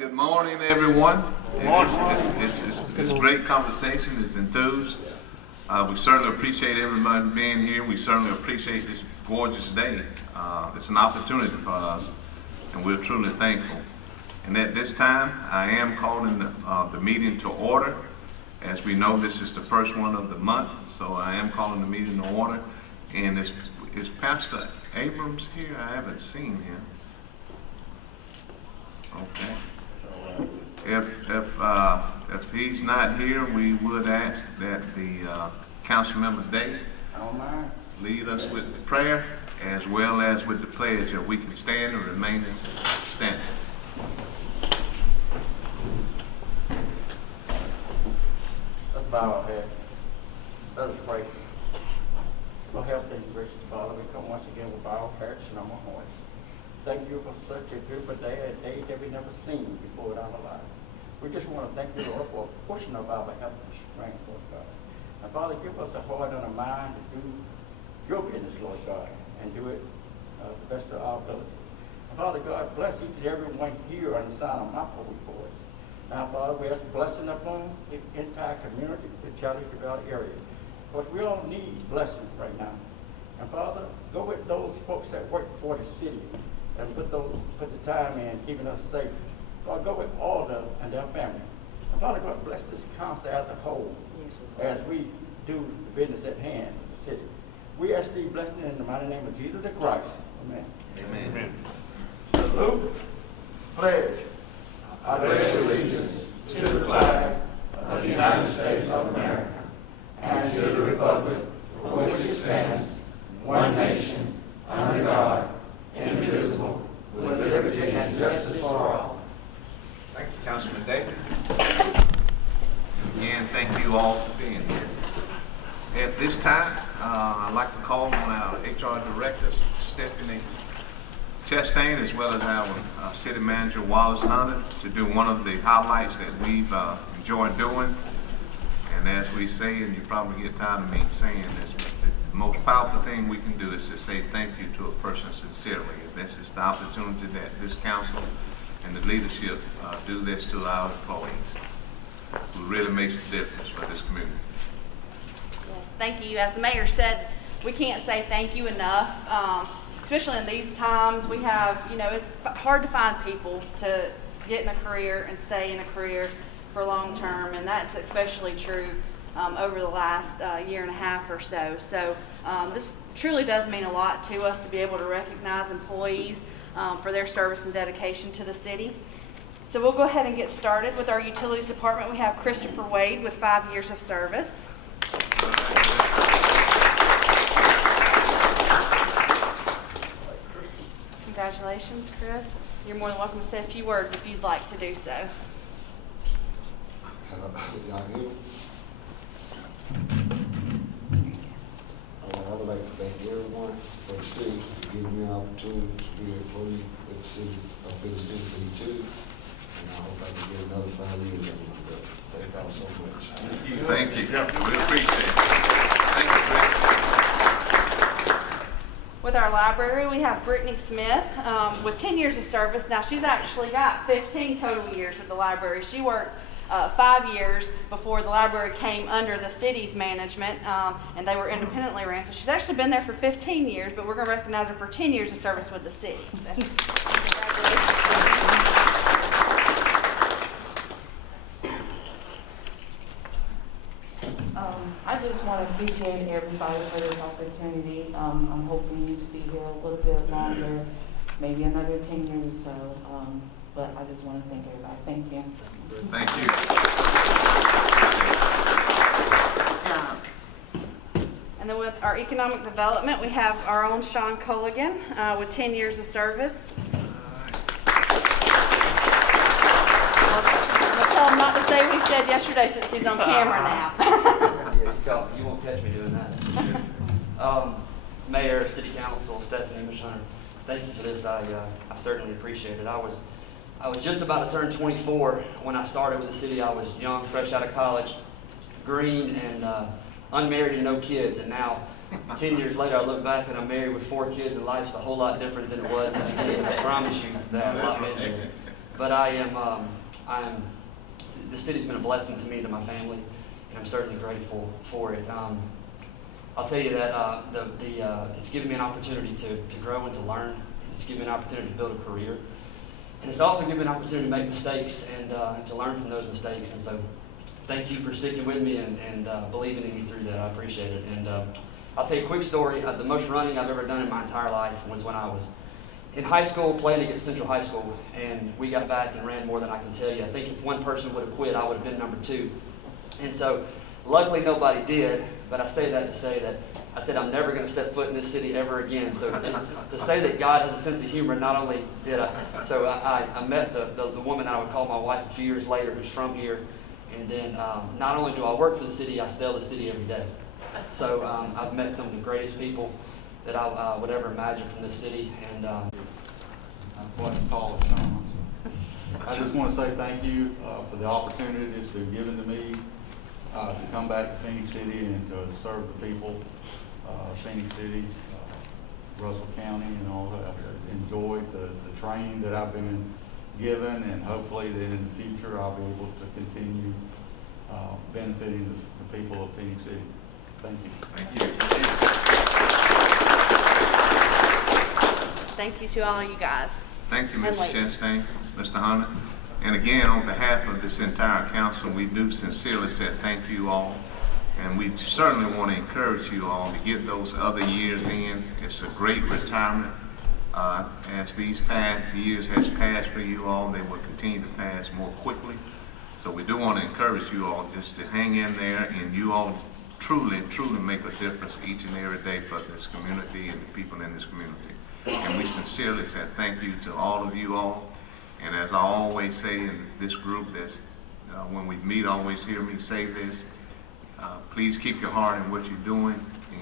Good morning, everyone. It's great conversation. It's enthused. We certainly appreciate everybody being here. We certainly appreciate this gorgeous day. It's an opportunity for us, and we're truly thankful. And at this time, I am calling the meeting to order. As we know, this is the first one of the month, so I am calling the meeting to order. And is Pastor Abrams here? I haven't seen him. Okay. If he's not here, we would ask that the council member Day lead us with the prayer as well as with the pledge, that we can stand and remain standing. Let's bow our heads. Let us pray. Lord, help these gracious Father. We come once again with our hearts and our hearts. Thank you for such a beautiful day, a day that we've never seen before in our lives. We just want to thank you, Lord, for pushing of our health and strength, Lord God. And Father, give us a heart and a mind to do your business, Lord God, and do it the best of our ability. And Father God, bless each and every one here on the sound of my holy voice. Now, Father, we ask blessing upon the entire community, the Charlie Valley area. Because we all need blessings right now. And Father, go with those folks that work for the city and put the time in, keeping us safe. Lord, go with all of them and their family. And Father God, bless this council as a whole as we do the business at hand in the city. We ask these blessings in the mighty name of Jesus the Christ. Amen. Amen. Salute. Pledge. I pledge allegiance to the flag of the United States of America and to the republic for which it stands, one nation, under God, indivisible, with liberty and justice for all. Thank you, Councilman David. Again, thank you all for being here. At this time, I'd like to call on our HR Director, Stephanie Chastain, as well as our City Manager, Wallace Hunter, to do one of the highlights that we've enjoyed doing. And as we say, and you probably get tired of me saying this, but the most powerful thing we can do is to say thank you to a person sincerely. This is the opportunity that this council and the leadership do this to our employees, who really makes a difference for this community. Yes, thank you. As the mayor said, we can't say thank you enough, especially in these times. We have, it's hard to find people to get in a career and stay in a career for long term, and that's especially true over the last year and a half or so. So this truly does mean a lot to us to be able to recognize employees for their service and dedication to the city. So we'll go ahead and get started with our utilities department. We have Christopher Wade with 5 years of service. Congratulations, Chris. You're more than welcome to say a few words if you'd like to do so. I would like to thank everyone for the city for giving me an opportunity to be an employee at the City of Phenix City, and I hope I can get another 5 years under my belt. Thank y'all so much. Thank you. We appreciate it. Thank you, Chris. With our library, we have Brittany Smith with 10 years of service. Now, she's actually got 15 total years with the library. She worked 5 years before the library came under the city's management, and they were independently ran. So she's actually been there for 15 years, but we're going to recognize her for 10 years of service with the city. So, congratulations. I just want to appreciate everybody for this opportunity. I'm hoping to be here a little bit longer, maybe another 10 years or so. But I just want to thank everybody. Thank you. Thank you. And then with our economic development, we have our own Sean Colligan with 10 years of service. I'll tell him not to say what he said yesterday since he's on camera now. You won't catch me doing that. Mayor, City Council, Stephanie, Ms. Hunter, thank you for this. I certainly appreciate it. I was just about to turn 24 when I started with the city. I was young, fresh out of college, green, and unmarried and no kids. And now, 10 years later, I look back and I'm married with 4 kids, and life's a whole lot different than it was at the beginning. I promise you that, a lot busier. but the city's been a blessing to me and to my family, and I'm certainly grateful for it. I'll tell you that it's given me an opportunity to grow and to learn. It's given me an opportunity to build a career. And it's also given me an opportunity to make mistakes and to learn from those mistakes. And so thank you for sticking with me and believing in me through that. I appreciate it. And I'll tell you a quick story. The most running I've ever done in my entire life was when I was in high school playing against Central High School. And we got back and ran more than I can tell you. I think if one person would have quit, I would have been number 2. And so luckily nobody did. But I say that to say that I said I'm never going to step foot in this city ever again. So to say that God has a sense of humor, not only did I met the woman I would call my wife a few years later who's from here. And then not only do I work for the city, I sell the city every day. So I've met some of the greatest people that I would ever imagine from this city. And I'm quite tall as Sean. I just want to say thank you for the opportunity that's been given to me to come back to Phenix City and to serve the people of Phenix City, Russell County, and all that. I've enjoyed the training that I've been given, and hopefully that in the future I'll be able to continue benefiting the people of Phenix City. Thank you. Thank you. Thank you to all you guys. Thank you, And Mr. ladies. Chastain, Mr. Hunter. And again, on behalf of this entire council, we do sincerely say thank you all. And we certainly want to encourage you all to get those other years in. It's a great retirement. As these past years has passed for you all, they will continue to pass more quickly. So we do want to encourage you all just to hang in there, and you all truly, truly make a difference each and every day for this community and the people in this community. And we sincerely say thank you to all of you all. And as I always say in this group, when we meet, always hear me say this, please keep your heart in what you're doing.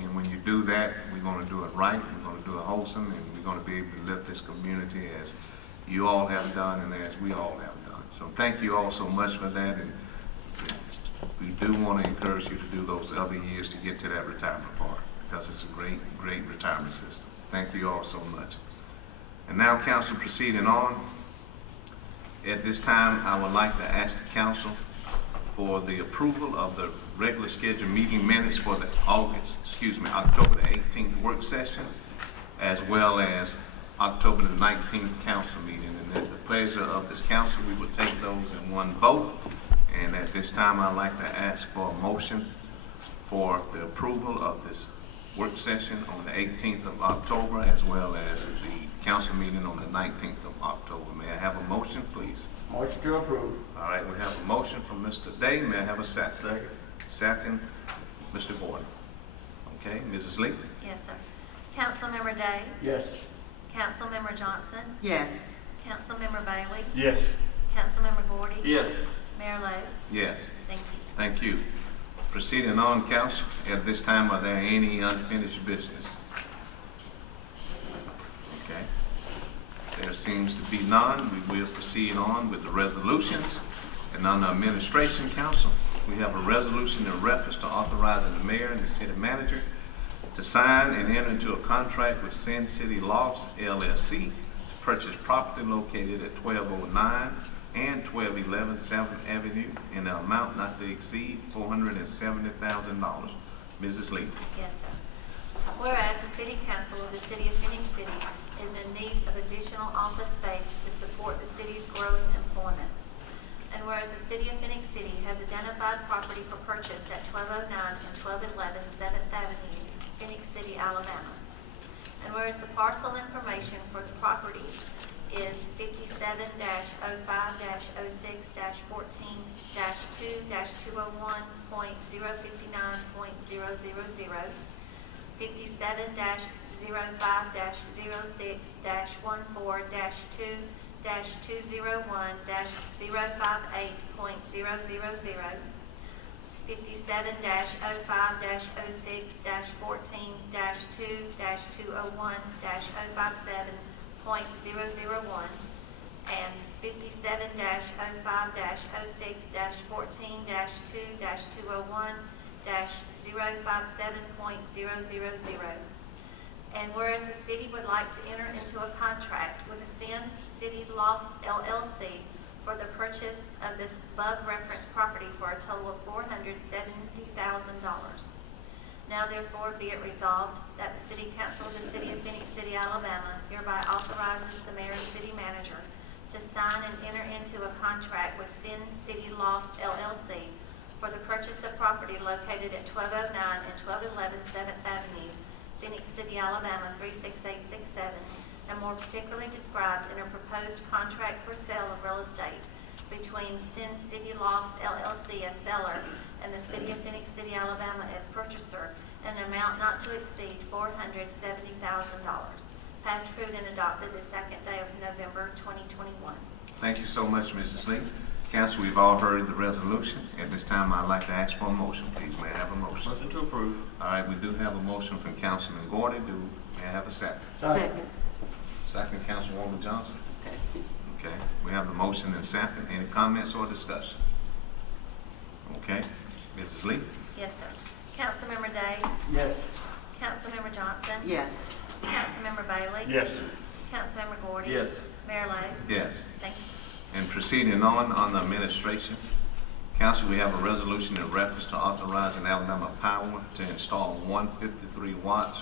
And when you do that, we're going to do it right, we're going to do it wholesome, and we're going to be able to lift this community as you all have done and as we all have done. So thank you all so much for that. And we do want to encourage you to do those other years to get to that retirement part, because it's a great, great retirement system. Thank you all so much. And now, council, proceeding on. At this time, I would like to ask the council for the approval of the regular scheduled meeting minutes for the October the 18th work session, as well as October the 19th council meeting. And at the pleasure of this council, we will take those in one vote. And at this time, I'd like to ask for a motion for the approval of this work session on the 18th of October, as well as the council meeting on the 19th of October. May I have a motion, please? Motion to approve. All right, we have a motion from Mr. Day. May I have a second? Second. Second, Mr. Gordon. Okay, Mrs. Lee? Yes, sir. Councilmember Day? Yes. Councilmember Johnson? Yes. Councilmember Bailey? Yes. Councilmember Gordy? Yes. Mayor Lo? Yes. Thank you. Thank you. Proceeding on, council, at this time, are there any unfinished business? Okay. There seems to be none. We will proceed on with the resolutions. And on the administration council, we have a resolution in reference to authorizing the mayor and the city manager to sign and enter into a contract with Sin City Lofts LLC to purchase property located at 1209 and 1211 7th Avenue in an amount not to exceed $470,000. Mrs. Lee. Yes, sir. Whereas the City Council of the City of Phenix City is in need of additional office space to support the city's growing employment. And whereas the City of Phenix City has identified property for purchase at 1209 and 1211 7th Avenue, Phenix City, Alabama. And whereas the parcel information for the property is 57-05-06-14-2-201.059.000, 57-05-06-2-201-058.000, 57-05-06-14-2-201-057.001, and 57-05-06-14-2-201-057.000. And whereas the city would like to enter into a contract with the Sin City Lofts LLC purchase of this above referenced property for a total of $470,000. Now therefore be it resolved that the City Council of the City of Phenix City, Alabama hereby authorizes the mayor and city manager to sign and enter into a contract with Sin City Lofts LLC for the purchase of property located at 1209 and 1211 7th Avenue, Phenix City, Alabama 36867, and more particularly described in a proposed contract for sale of real estate between Sin City Lofts LLC as seller and the City of Phenix City, Alabama as purchaser, an amount not to exceed $470,000. Passed, approved, and adopted the second day of November 2021. Thank you so much, Mrs. Lee. Council, we've all heard the resolution. At this time, I'd like to ask for a motion, please. May I have a motion? Motion to approve. All right, we do have a motion from Councilman Gordy. May I have a second? Second. Second, Councilwoman Johnson. Okay. Okay, we have the motion and second. Any comments or discussion? Okay, Mrs. Lee? Yes, sir. Councilmember Day? Yes. Councilmember Johnson? Yes. Councilmember Bailey? Yes. Councilmember Gordy? Yes. Mayor Lo? Yes. Thank you. And proceeding on the administration, Council, we have a resolution in reference to authorizing Alabama Power to install 153 watts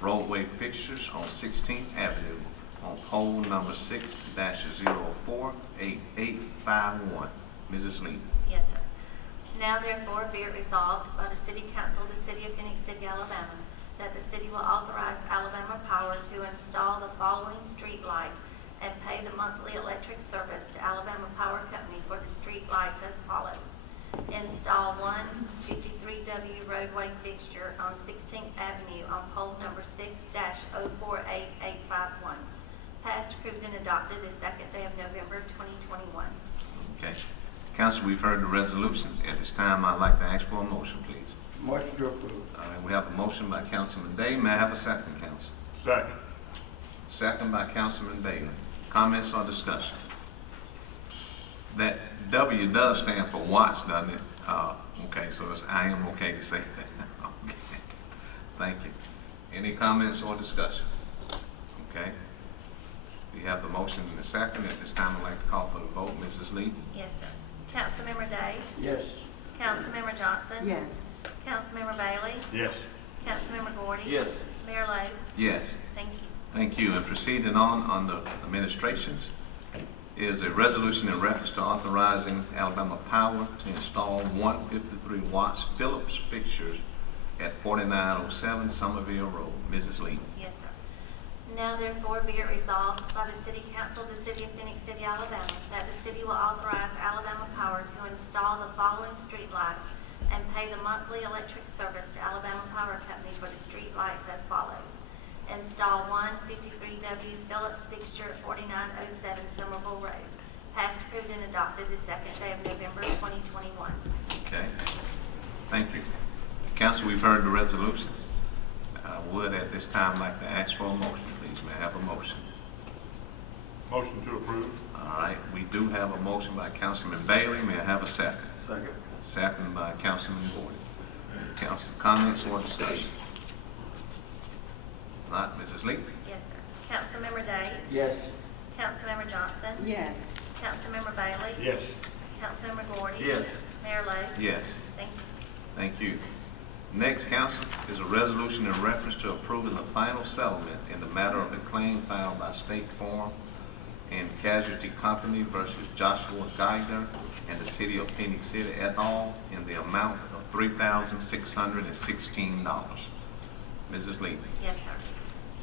roadway fixtures on 16th Avenue on pole number 6-048851. Mrs. Lee. Yes, sir. Now therefore be it resolved by the City Council of the City of Phenix City, Alabama, that the city will authorize Alabama Power to install the following street lights and pay the monthly electric service to Alabama Power Company for the street lights as follows. Install one 53W roadway fixture on 16th Avenue on pole number 6-048851. Passed, approved, and adopted the second day of November 2021. Okay. Council, we've heard the resolution. At this time, I'd like to ask for a motion, please. Motion to approve. All right, we have a motion by Councilman Day. May I have a second, Council? Second. Second by Councilman Bailey. Comments or discussion? That W does stand for watts, doesn't it? Okay, so I am okay to say that. Okay. Thank you. Any comments or discussion? Okay. We have the motion in the second. At this time, I'd like to call for the vote. Mrs. Lee? Yes, sir. Councilmember Day? Yes. Councilmember Johnson? Yes. Councilmember Bailey? Yes. Councilmember Gordy? Yes. Mayor Lo? Yes. Thank you. Thank you. And proceeding on the administrations is a resolution in reference to authorizing Alabama Power to install 153 watts Phillips fixtures at 4907 Somerville Road. Mrs. Lee. Yes, sir. Now therefore be it resolved by the City Council of the City of Phenix City, Alabama, that the city will authorize Alabama Power to install the following street lights and pay the monthly electric service to Alabama Power Company for the street lights as follows. Install one 53W Phillips fixture at 4907 Somerville Road. Passed, approved, and adopted the second day of November 2021. Okay. Thank you. Council, we've heard the resolution. I would at this time like to ask for a motion, please. May I have a motion? Motion to approve. All right. We do have a motion by Councilman Bailey. May I have a second? Second. Second by Councilman Gordon. Council, comments or discussion? Not Mrs. Lee? Yes, sir. Councilmember Day? Yes. Councilmember Johnson? Yes. Councilmember Bailey? Yes. Councilmember Gordy? Yes. Mayor Lo? Yes. Thank you. Thank you. Next, Council, is a resolution in reference to approving the final settlement in the matter of a claim filed by State Farm and Casualty Company versus Joshua Geiger and the City of Phenix City et al. In the amount of $3,616. Mrs. Lee. Yes, sir.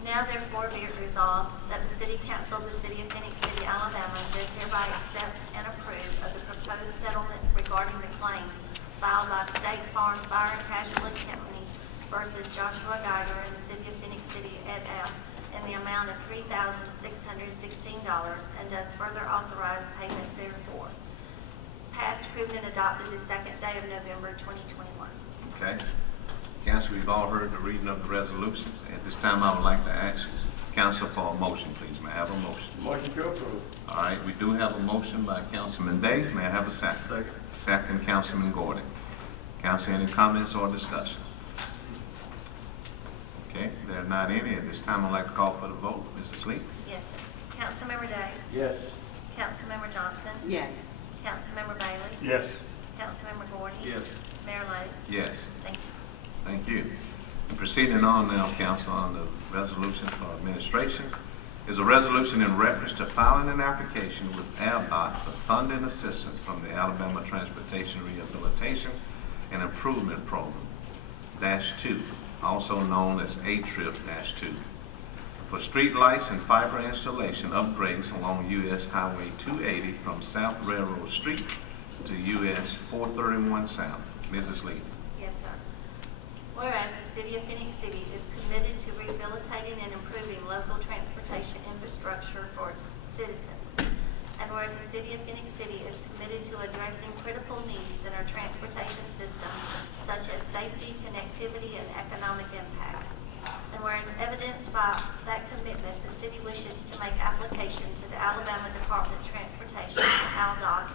Now therefore be it resolved that the City Council of the City of Phenix City, Alabama does hereby accept and approve of the proposed settlement regarding the claim filed by State Farm Fire and Casualty Company versus Joshua Geiger and the City of Phenix City et al. In the amount of $3,616 and does further authorize payment therefor. Passed, approved, and adopted the second day of November 2021. Okay. Council, we've all heard the reading of the resolution. At this time, I would like to ask Council for a motion, please. May I have a motion? Motion to approve. All right, we do have a motion by Councilman Day. May I have a second? Second. Second, Councilman Gordon. Council, any comments or discussion? Okay, there are not any. At this time, I'd like to call for the vote. Mrs. Lee? Yes, sir. Councilmember Day? Yes. Councilmember Johnson? Yes. Councilmember Bailey? Yes. Councilmember Gordon? Yes. Mayor Lo? Yes. Thank you. Thank you. And proceeding on now, council, on the resolution for administration, is a resolution in reference to filing an application with ALDOT for funding assistance from the Alabama Transportation Rehabilitation and Improvement Program, -2, also known as A-TRIP-2, for street lights and fiber installation upgrades along US Highway 280 from South Railroad Street to US 431 South. Mrs. Lee. Yes, sir. Whereas the City of Phenix City is committed to rehabilitating and improving local transportation infrastructure for its citizens, and whereas the City of Phenix City is committed to addressing critical needs in our transportation system, such as safety, connectivity, and economic impact, and whereas evidenced by that commitment, the city wishes to make application to the Alabama Department of Transportation, ALDOT,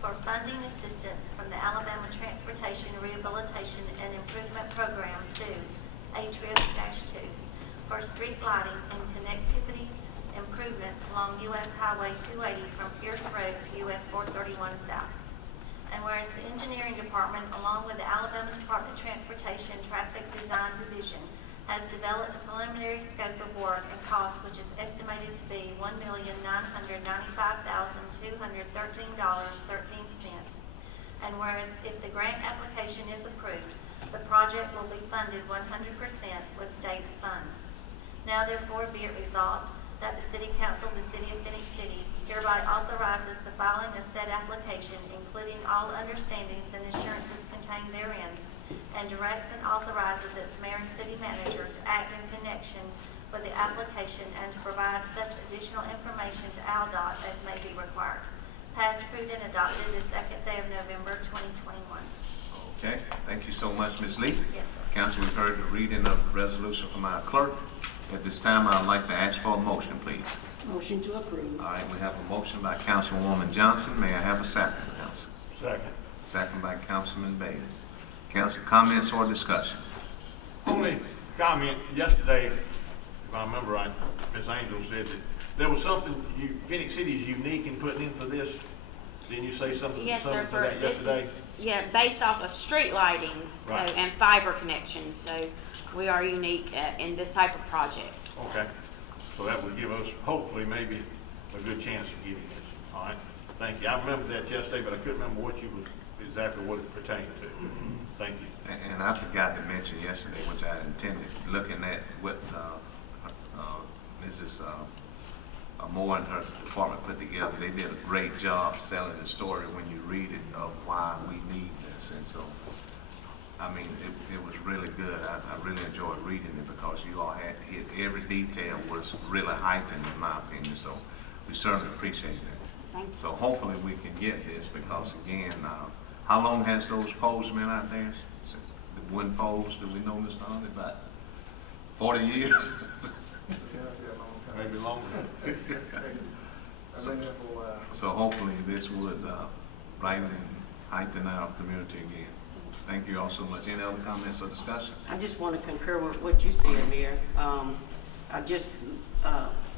for funding assistance from the Alabama Transportation Rehabilitation and Improvement Program to A-TRIP-2 for street lighting and connectivity improvements along US Highway 280 from Pierce Road to US 431 South. And whereas the Engineering Department, along with the Alabama Department of Transportation Traffic Design Division, has developed a preliminary scope of work and cost which is estimated to be $1,995,213.13. And whereas if the grant application is approved, the project will be funded 100% with state funds. Now therefore be it resolved that the City Council of the City of Phenix City hereby authorizes the filing of said application, including all understandings and assurances contained therein, and directs and authorizes its mayor and city manager to act in connection with the application and to provide such additional information to ALDOT as may be required. Passed, approved, and adopted the second day of November 2021. Okay, thank you so much, Ms. Lee. Yes, sir. Council, we've heard the reading of the resolution from our clerk. At this time, I'd like to ask for a motion, please. Motion to approve. All right, we have a motion by Councilwoman Johnson. May I have a second, Council? Second. Second by Councilman Bailey. Council, comments or discussion? Only comment, yesterday, if I remember right, Ms. Angel said that there was something, Phoenix City is unique in putting in for this. Didn't you say something, Yes, sir, something to for, that this yesterday? is, yeah, based off of street lighting, so, Right. and fiber connection, so we are unique in this type of project. Okay, so that would give us, hopefully, maybe a good chance of getting this, all right? Thank you. I remember that yesterday, but I couldn't remember what exactly what it pertained to. Thank you. And I forgot to mention yesterday, which I intended, looking at what Mrs. Moore and her department put together. They did a great job selling the story when you read it of why we need this. And so, I mean, it was really good. I really enjoyed reading it because you all had hit every detail was really heightened in my opinion. So we certainly appreciate that. Thank you. So hopefully we can get this because again, how long has those poles been out there? The wooden poles, do we know, Mr. Hunt, about 40 years? Maybe longer. So hopefully this would brighten and heighten our community again. Thank you all so much. Any other comments or discussion? I just want to concur with what you said, Mayor. I just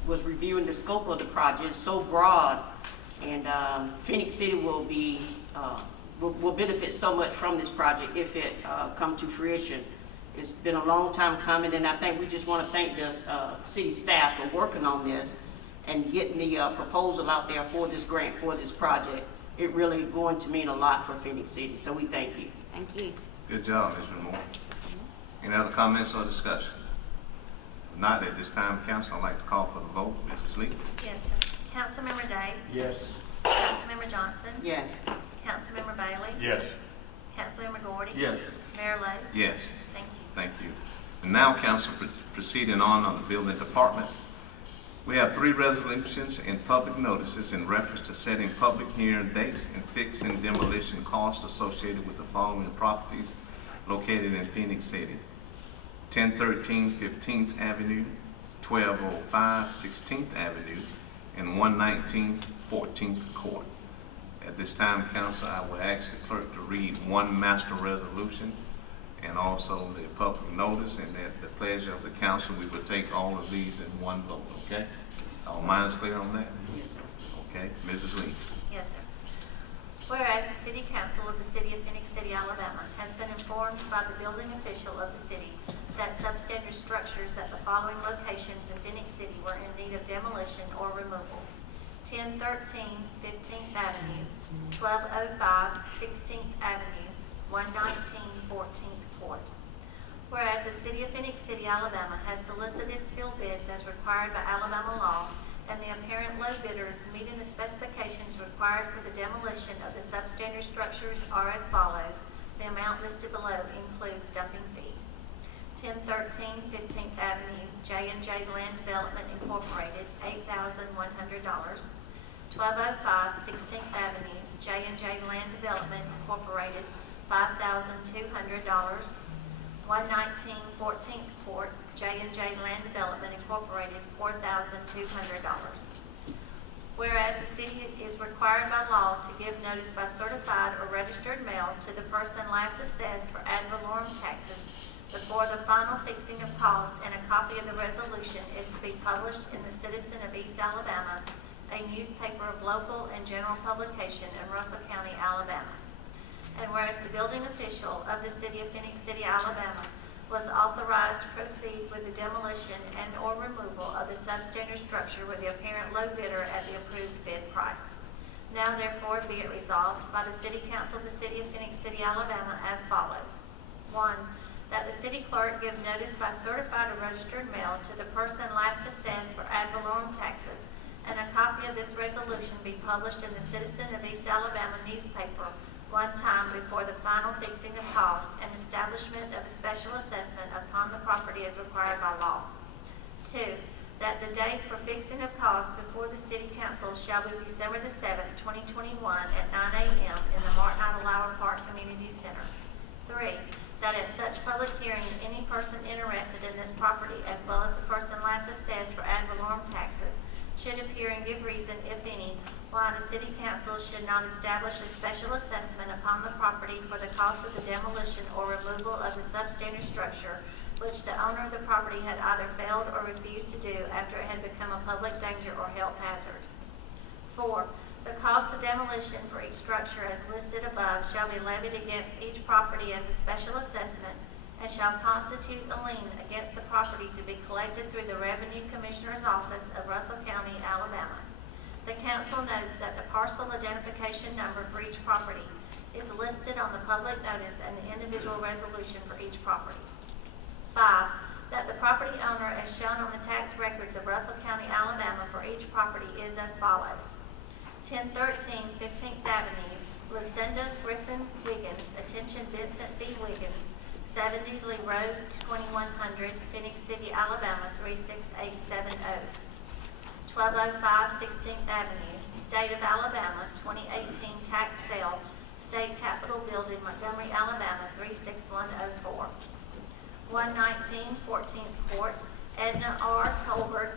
was reviewing the scope of the project. It's so broad, and Phoenix City will be will benefit so much from this project if it come to fruition. It's been a long time coming, and I think we just want to thank the city staff for working on this and getting the proposal out there for this grant, for this project. It really going to mean a lot for Phoenix City, so we thank you. Thank you. Good job, Ms. Moore. Any other comments or discussion? If not, at this time, council, I'd like to call for the vote. Mrs. Lee? Yes, sir. Councilmember Day? Yes. Councilmember Johnson? Yes. Councilmember Bailey? Yes. Councilmember Gordy? Yes. Mayor Lo? Yes. Thank you. Thank you. And now, council, proceeding on the building department. We have 3 resolutions and public notices in reference to setting public hearing dates and fixing demolition costs associated with the following properties located in Phoenix City: 1013 15th Avenue, 1205 16th Avenue, and 119 14th Court. At this time, council, I will ask the clerk to read one master resolution and also the public notice, and at the pleasure of the council, we will take all of these in one vote, okay? All minds clear on that? Yes, sir. Okay, Mrs. Lee. Yes, sir. Whereas the City Council of the City of Phenix City, Alabama has been informed by the building official of the city that substandard structures at the following locations in Phenix City were in need of demolition or removal: 1013 15th Avenue, 1205 16th Avenue, 119 14th Court. Whereas the City of Phenix City, Alabama has solicited sealed bids as required by Alabama law, and the apparent low bidders meeting the specifications required for the demolition of the substandard structures are as follows. The amount listed below includes dumping fees: 1013 15th Avenue, J&J Land Development Incorporated, $8,100. 1205 16th Avenue, J&J Land Development Incorporated, $5,200. 119 14th Court, J&J Land Development Incorporated, $4,200. Whereas the city is required by law to give notice by certified or registered mail to the person last assessed for ad valorem taxes before the final fixing of cost, and a copy of the resolution is to be published in the Citizen of East Alabama, a newspaper of local and general publication in Russell County, Alabama. And whereas the building official of the City of Phenix City, Alabama was authorized to proceed with the demolition and or removal of the substandard structure with the apparent low bidder at the approved bid price. Now therefore be it resolved by the City Council of the City of Phenix City, Alabama as follows. 1. That the city clerk give notice by certified or registered mail to the person last assessed for ad valorem taxes, and a copy of this resolution be published in the Citizen of East Alabama newspaper one time before the final fixing of cost and establishment of a special assessment upon the property as required by law. 2. That the date for fixing of cost before the City Council shall be December the 7th, 2021 at 9 a.m. in the Martin Idlehour Park Community Center. 3. That at such public hearing, any person interested in this property, as well as the person last assessed for ad valorem taxes, should appear and give reason, if any, why the City Council should not establish a special assessment upon the property for the cost of the demolition or removal of the substandard structure, which the owner of the property had either failed or refused to do after it had become a public danger or health hazard. 4. The cost of demolition for each structure as listed above shall be levied against each property as a special assessment, and shall constitute a lien against the property to be collected through the Revenue Commissioner's Office of Russell County, Alabama. The council notes that the parcel identification number for each property is listed on the public notice and the individual resolution for each property. 5. That the property owner as shown on the tax records of Russell County, Alabama for each property is as follows. 1013 15th Avenue, Lucinda Griffin Wiggins, attention Vincent B. Wiggins, 70 Lee Road, 2100, Phenix City, Alabama, 36870. 1205 16th Avenue, State of Alabama, 2018 tax sale, State Capitol Building, Montgomery, Alabama, 36104. 119 14th Court, Edna R. Tolbert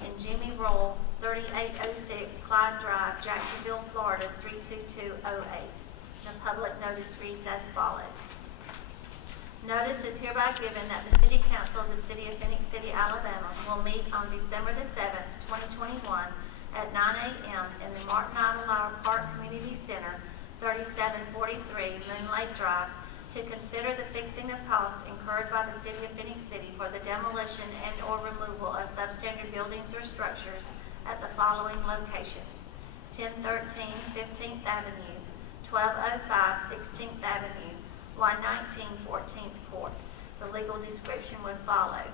and Jimmy Roll, 3806 Clyde Drive, Jacksonville, Florida, 32208. The public notice reads as follows. Notice is hereby given that the City Council of the City of Phenix City, Alabama will meet on December the 7th, 2021 at 9 a.m. in the Martin Idlehour Park Community Center, 3743 Moonlight Drive, to consider the fixing of cost incurred by the City of Phenix City for the demolition and or removal of substandard buildings or structures at the following locations: 1013 15th Avenue, 1205 16th Avenue, 119 14th Court. The legal description would follow.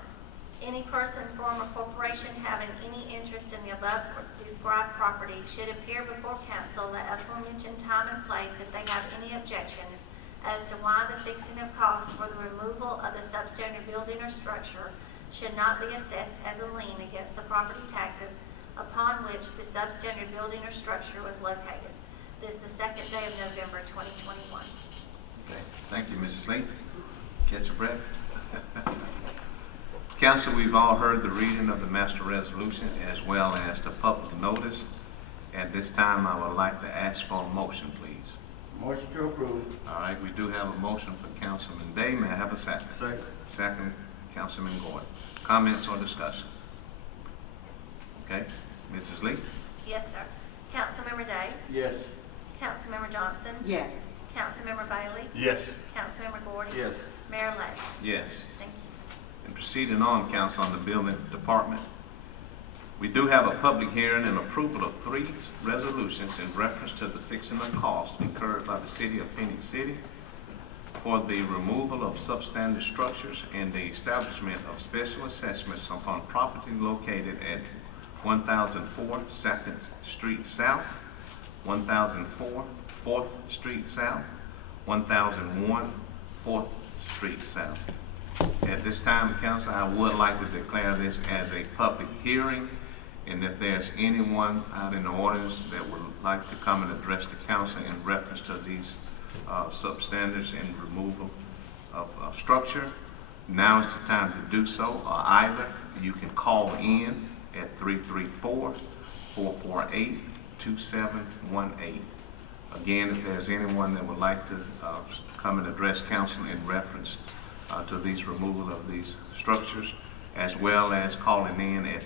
Any person, firm, or corporation having any interest in the above described property should appear before council at aforementioned time and place if they have any objections as to why the fixing of costs for the removal of the substandard building or structure should not be assessed as a lien against the property taxes upon which the substandard building or structure was located. This is the second day of November 2021. Okay, thank you, Mrs. Lee. Catch your breath. Council, we've all heard the reading of the master resolution as well as the public notice. At this time, I would like to ask for a motion, please. Motion to approve. All right, we do have a motion for Councilman Day. May I have a second? Second. Second, Councilman Gordon. Comments or discussion? Okay, Mrs. Lee? Yes, sir. Councilmember Day? Yes. Councilmember Johnson? Yes. Councilmember Bailey? Yes. Councilmember Gordon? Yes. Mayor Lo? Yes. Thank you. And proceeding on, council, on the building department. We do have a public hearing and approval of 3 resolutions in reference to the fixing of costs incurred by the City of Phenix City for the removal of substandard structures and the establishment of special assessments upon property located at 1004 2nd Street South, 1004 4th Street South, 1001 4th Street South. At this time, council, I would like to declare this as a public hearing, and if there's anyone out in the audience that would like to come and address the council in reference to these substandards and removal of structure, now is the time to do so, or either you can call in at 334-448-2718. Again, if there's anyone that would like to come and address council in reference to these removal of these structures, as well as calling in at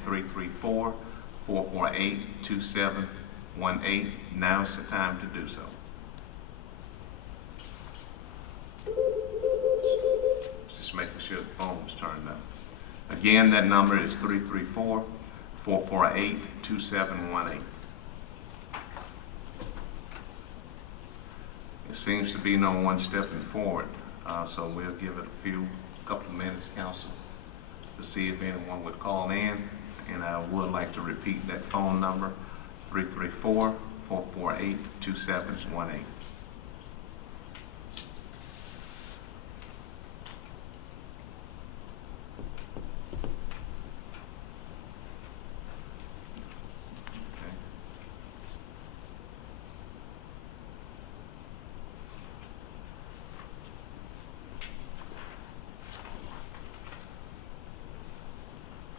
334-448-2718, now is the time to do so. Just making sure the phone was turned up. Again, that number is 334-448-2718. There seems to be no one stepping forward, so we'll give it a couple of minutes, council, to see if anyone would call in. And I would like to repeat that phone number, 334-448-2718.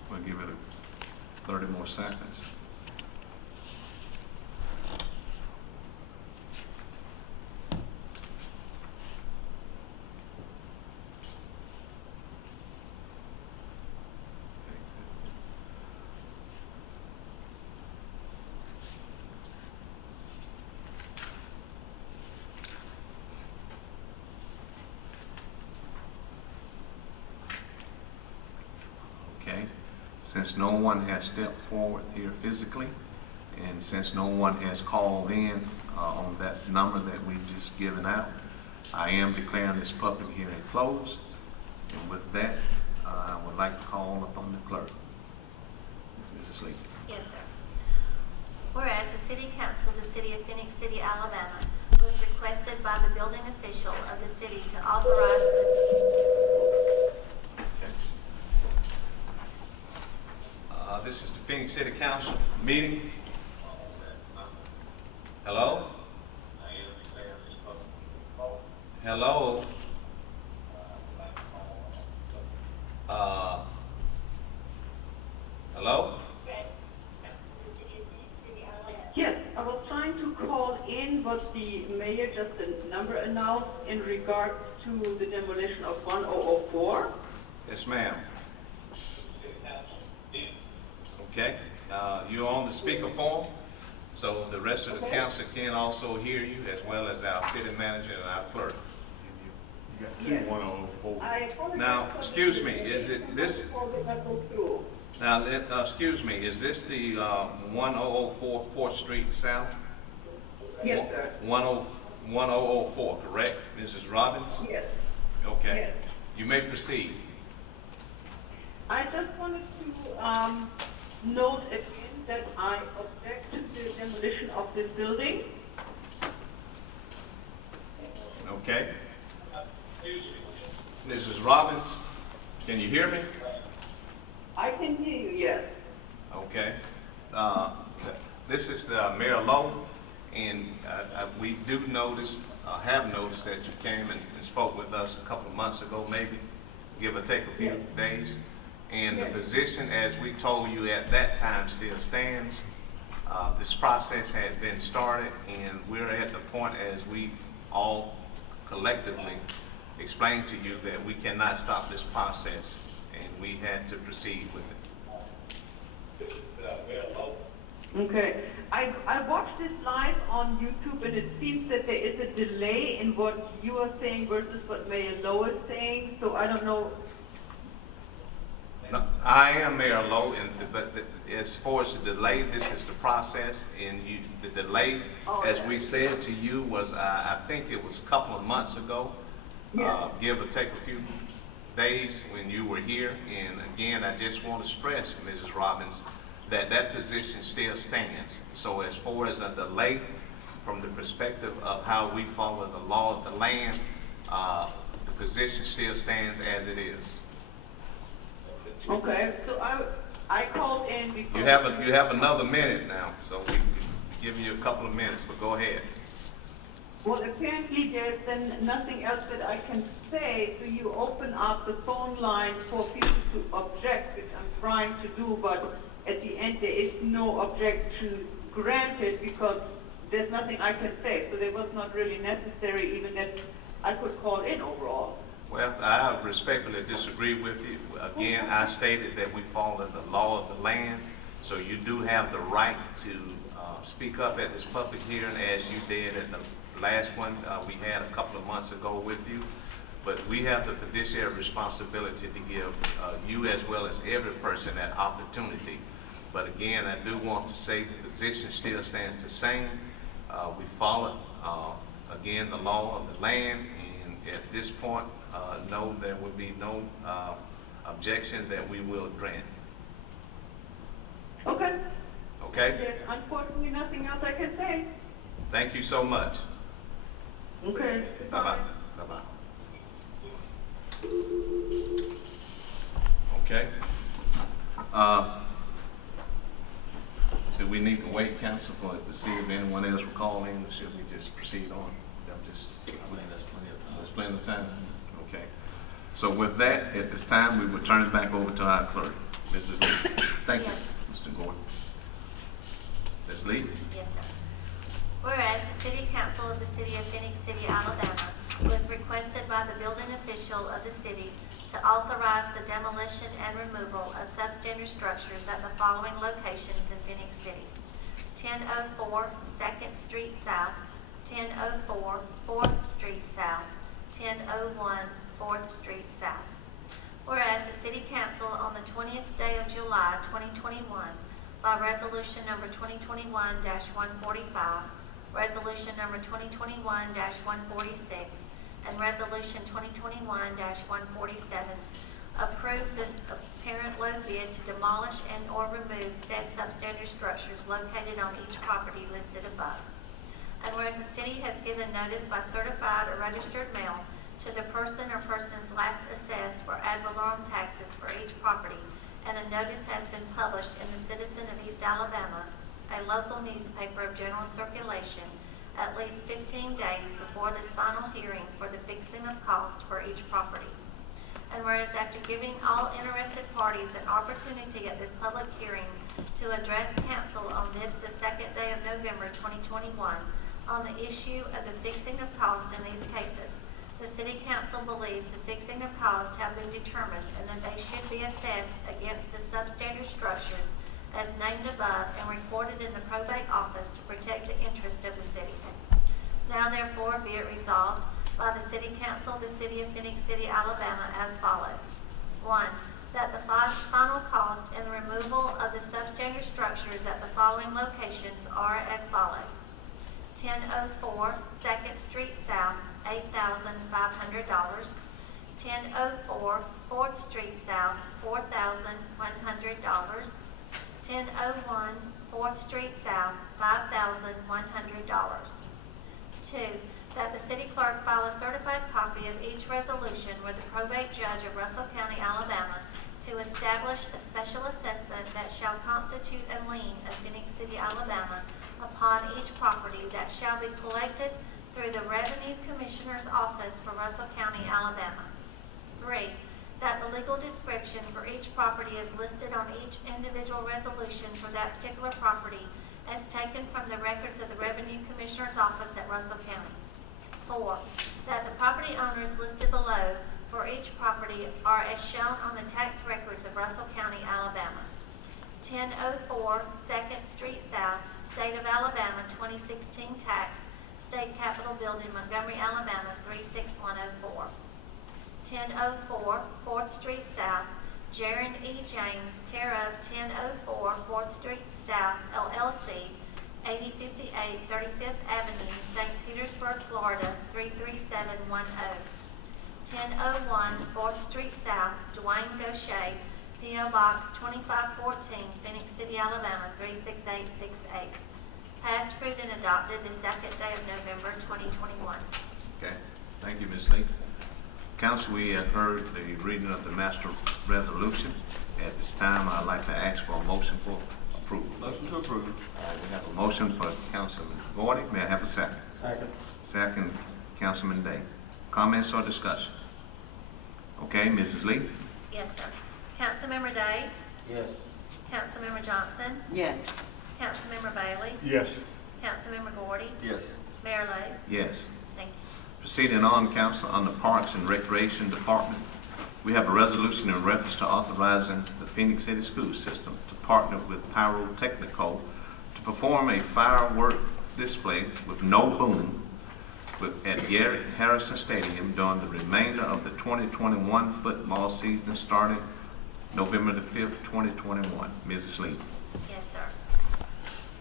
We'll give it 30 more seconds. Okay. Since no one has stepped forward here physically, and since no one has called in on that number that we've just given out, I am declaring this public hearing closed. And with that, I would like to call upon the clerk. Mrs. Lee. Yes, sir. Whereas the City Council of the City of Phenix City, Alabama was requested by the building official of the city to authorize the... This is the Phoenix City Council meeting. Hello? Hello? Hello? Yes, I was trying to call in, but the mayor just a number announced in regards to the demolition of 1004. Yes, ma'am. Okay, you're on the speakerphone, so the rest of the council can also hear you, as well as our city manager and our clerk. You got 2104. I apologize. Now, excuse me, is it this? Now, excuse me, is this the 1004 4th Street South? Yes, sir. 1004, correct, Mrs. Robbins? Yes. Okay, Yes. you may proceed. I just wanted to note again that I object to the demolition of this building. Okay. Mrs. Robbins, can you hear me? I can hear you, yes. Okay. This is Mayor Lowe, and we do notice, have noticed that you came and spoke with us a couple of months ago, maybe, give or take a few days. And the position, as we told you at that time, still stands. This process had been started, and we're at the point, as we all collectively explained to you, that we cannot stop this process, and we had to proceed with it. Okay. I watched this live on YouTube, and it seems that there is a delay in what you are saying versus what Mayor Lowe is saying, so I don't know. No, I am Mayor Lowe, but as far as the delay, this is the process, and the delay, as we said to you, was I think it was a couple of months ago, give or take a few days when you were here. And again, I just want to stress, Mrs. Robbins, that position still stands. So as far as a delay, from the perspective of how we follow the law of the land, the position still stands as it is. Okay, so I called in because... You have another minute now, so we're giving you a couple of minutes, but go ahead. Well, apparently there's then nothing else that I can say, so you open up the phone line for people to object, which I'm trying to do, but at the end there is no objection granted because there's nothing I can say, so it was not really necessary even that I could call in overall. Well, I respectfully disagree with you. Again, I stated that we follow the law of the land, so you do have the right to speak up at this public hearing as you did at the last one we had a couple of months ago with you. But we have the fiduciary responsibility to give you as well as every person that opportunity. But again, I do want to say the position still stands the same. We follow, again, the law of the land, and at this point, no, there will be no objection that we will grant. Okay. Okay? There's unfortunately nothing else I can say. Thank you so much. Okay. Bye-bye. Bye-bye. Okay. Do we need to wait, council, to see if anyone else will call in, or should we just proceed on? There's plenty of time. Okay. So with that, at this time, we will turn it back over to our clerk, Mrs. Lee. Thank you, Mr. Gordon. Ms. Lee? Yes, sir. Whereas the City Council of the City of Phenix City, Alabama, was requested by the building official of the city to authorize the demolition and removal of substandard structures at the following locations in Phenix City: 1004 2nd Street South, 1004 4th Street South, 1001 4th Street South. Whereas the City Council on the 20th day of July 2021, by Resolution number 2021-145, Resolution number 2021-146, and Resolution 2021-147, approved the apparent low bid to demolish and or remove said substandard structures located on each property listed above. And whereas the city has given notice by certified or registered mail to the person or persons last assessed for ad valorem taxes for each property, and a notice has been published in the Citizen of East Alabama, a local newspaper of general circulation, at least 15 days before this final hearing for the fixing of cost for each property. And whereas after giving all interested parties an opportunity at this public hearing to address council on this, the 2nd day of November 2021, on the issue of the fixing of cost in these cases, the City Council believes the fixing of cost have been determined and that they should be assessed against the substandard structures as named above and recorded in the probate office to protect the interest of the city. Now therefore be it resolved by the City Council of the City of Phenix City, Alabama as follows. 1. That the final cost in the removal of the substandard structures at the following locations are as follows: 1004 2nd Street South, $8,500. 1004 4th Street South, $4,100. 1001 4th Street South, $5,100. 2. That the city clerk file a certified copy of each resolution with the probate judge of Russell County, Alabama, to establish a special assessment that shall constitute a lien of Phenix City, Alabama, upon each property that shall be collected through the Revenue Commissioner's Office for Russell County, Alabama. 3. That the legal description for each property is listed on each individual resolution for that particular property as taken from the records of the Revenue Commissioner's Office at Russell County. 4. That the property owners listed below for each property are as shown on the tax records of Russell County, Alabama. 1004 2nd Street South, State of Alabama, 2016 tax, State Capitol Building, Montgomery, Alabama, 36104. 1004 4th Street South, Jaron E. James, care of 1004 4th Street South, LLC, 8058 35th Avenue, St. Petersburg, Florida, 33710. 1001 4th Street South, Dwayne Gaucher, P.O. Box 2514, Phenix City, Alabama, 36868. Passed, approved, and adopted the second day of November 2021. Okay, thank you, Ms. Lee. Council, we have heard the reading of the master resolution. At this time, I'd like to ask for a motion for approval. Motion to approve. We have a motion for Councilman Gordy. May I have a second? Second. Second, Councilman Day. Comments or discussion? Okay, Mrs. Lee? Yes, sir. Councilmember Day? Yes. Councilmember Johnson? Yes. Councilmember Bailey? Yes. Councilmember Gordy? Yes. Mayor Lo? Yes. Thank you. Proceeding on, Council, on the Parks and Recreation Department, we have a resolution in reference to authorizing the Phenix City School System to partner with Pyrotechnico to perform a firework display with no boom at Garrett Harrison Stadium during the remainder of the 2021 football season starting November the 5th, 2021. Mrs. Lee. Yes, sir.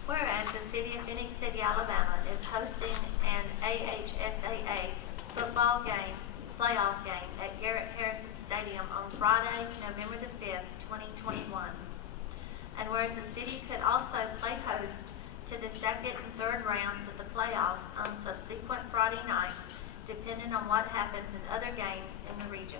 Whereas the City of Phenix City, Alabama is hosting an AHSAA football game, playoff game at Garrett Harrison Stadium on Friday, November the 5th, 2021. And whereas the city could also play host to the second and third rounds of the playoffs on subsequent Friday nights, depending on what happens in other games in the region.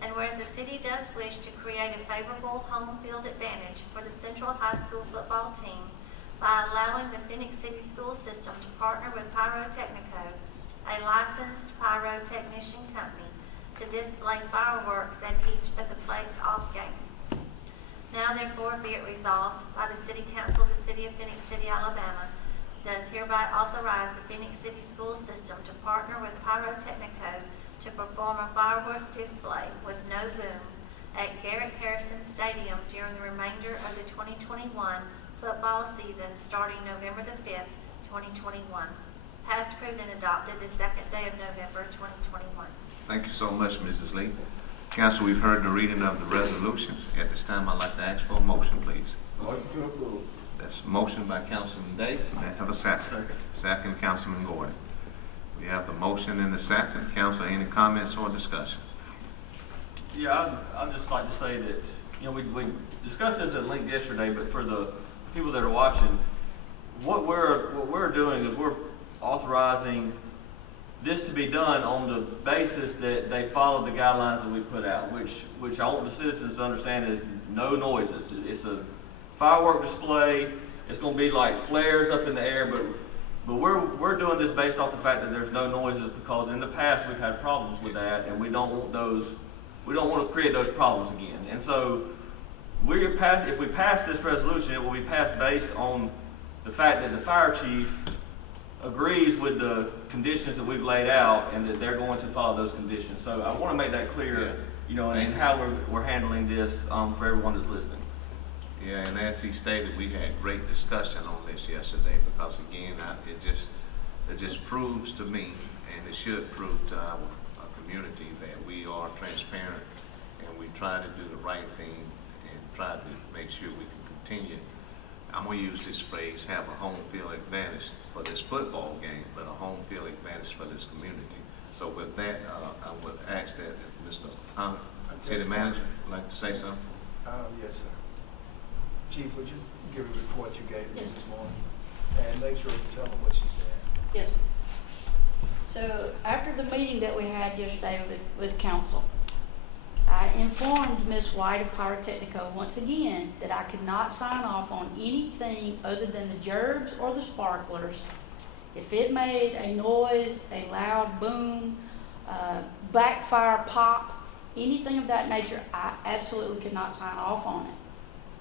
And whereas the city does wish to create a favorable home field advantage for the Central High School football team by allowing the Phenix City School System to partner with Pyrotechnico, a licensed pyrotechnician company, to display fireworks at each of the playoff games. Now therefore be it resolved by the City Council of the City of Phenix City, Alabama, does hereby authorize the Phenix City School System to partner with Pyrotechnico to perform a firework display with no boom at Garrett Harrison Stadium during the remainder of the 2021 football season starting November the 5th, 2021. Passed, approved, and adopted the second day of November 2021. Thank you so much, Mrs. Lee. Council, we've heard the reading of the resolution. At this time, I'd like to ask for a motion, please. Motion to approve. That's a motion by Councilman Day. May I have a second? Second, Councilman Gordon. We have the motion and the second. Council, any comments or discussion? Yeah, I'd just like to say that, we discussed this at length yesterday, but for the people that are watching, what we're doing is we're authorizing this to be done on the basis that they follow the guidelines that we put out, which I want the citizens to understand is no noises. It's a firework display. It's going to be like flares up in the air, but we're doing this based off the fact that there's no noises because in the past we've had problems with that, and we don't want to create those problems again. And so if we pass this resolution, it will be passed based on the fact that the fire chief agrees with the conditions that we've laid out and that they're going to follow those conditions. So I want to make that clear, and how we're handling this for everyone that's listening. Yeah, and as he stated, we had great discussion on this yesterday because again, it just proves to me, and it should prove to our community that we are transparent and we try to do the right thing and try to make sure we can continue. I'm going to use this phrase, have a home field advantage for this football game, but a home field advantage for this community. So with that, I would ask that if Mr. City Manager would like to say something. Yes, sir. Chief, would you give a report you gave me this morning? And make sure you tell them what she said. Yes. So after the meeting that we had yesterday with council, I informed Ms. White of Pyrotechnico once again that I could not sign off on anything other than the gerbs or the sparklers. If it made a noise, a loud boom, backfire pop, anything of that nature, I absolutely could not sign off on it.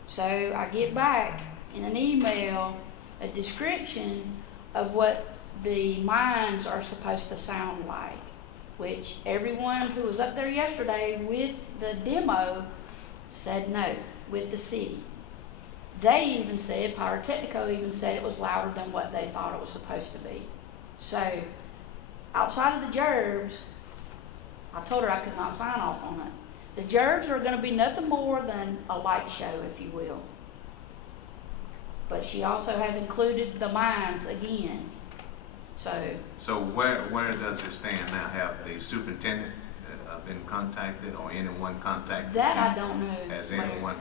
So I get back in an email a description of what the mines are supposed to sound like, which everyone who was up there yesterday with the demo said no, with the city. They even said, Pyrotechnico even said it was louder than what they thought it was supposed to be. So, outside of the gerbs, I told her I could not sign off on it. The gerbs are gonna be nothing more than a light show, if you will. But she also has included the mines again. So where does it stand now? Have the superintendent been contacted or anyone contacted? That you? I don't know. Has Mayor. anyone?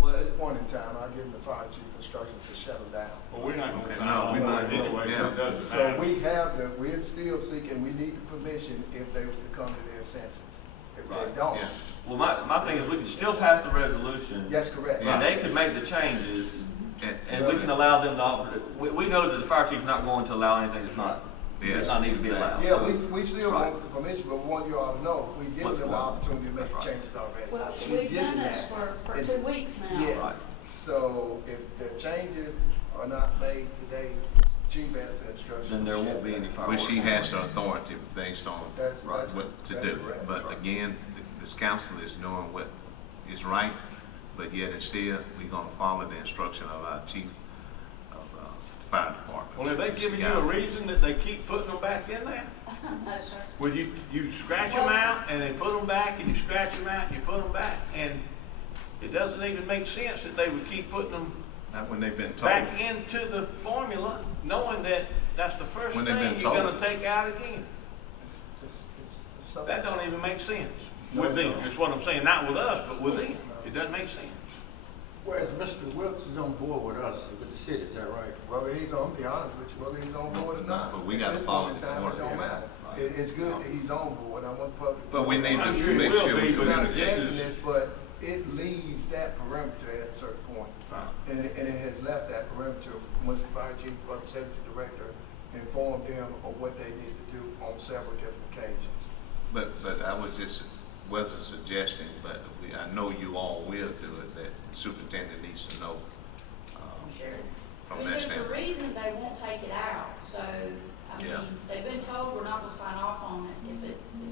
Well, at this point in time, I'll give the fire chief instructions to shut them down. Well, we're not gonna Okay, sign no, off we're on not. it anyway, so Yeah. it doesn't So matter. we're still seeking, we need the permission if they was to come to their senses. If they don't, Yeah. Well, my thing is, we can still pass the resolution. that's correct. And they can make the changes, And- and we can allow them to operate. We know that the fire chief's not going to allow anything that's not, Yes. does not need to be allowed. Yeah, So- we still Right. want the permission, but we want you all to know, we give What's them the going on. opportunity to make the That's right. changes already. Well, She's we've given done this that. for And- 2 weeks now. Yes, Right. so if the changes are not made today, chief has the instructions. Then there to won't shut be it any down. fireworks. Well, she has the authority based on That's what to that's do. correct. But again, this council is doing what is right, but yet and still, we're gonna follow the instruction of our chief of the fire department. Well, have they given you a reason that they keep putting them back in there? No, sir. Well, you scratch them out, and they put them back, and you scratch them out, and you put them back, and it doesn't even make sense that they would keep putting them Not when they've been told. back into the formula, knowing that that's the first When thing they've been you're told. gonna take out again. It's something- That don't even make sense No, with it them, don't. that's what I'm saying, not with us, but with them, it doesn't make sense. Whereas Mr. Wilkes is on board with us, with the city, is that right? Whether he's on, be honest with you, whether he's on board or not. But we At gotta this follow point in the time, order. It don't matter. Right. It's good that he's on board, I want the public. But we need to I'm sure make it will sure be, we but We're do not this checking is- this, but it leaves that perimeter at a certain point. And it has left that perimeter once the fire chief, public safety director informed them of what they need to do on several different occasions. But I wasn't suggesting, but I know you all will do it, that the superintendent needs to know, Sure. from But that there's a standpoint. reason they won't take it out, so, I Yeah. mean, they've been told we're not gonna sign off on it if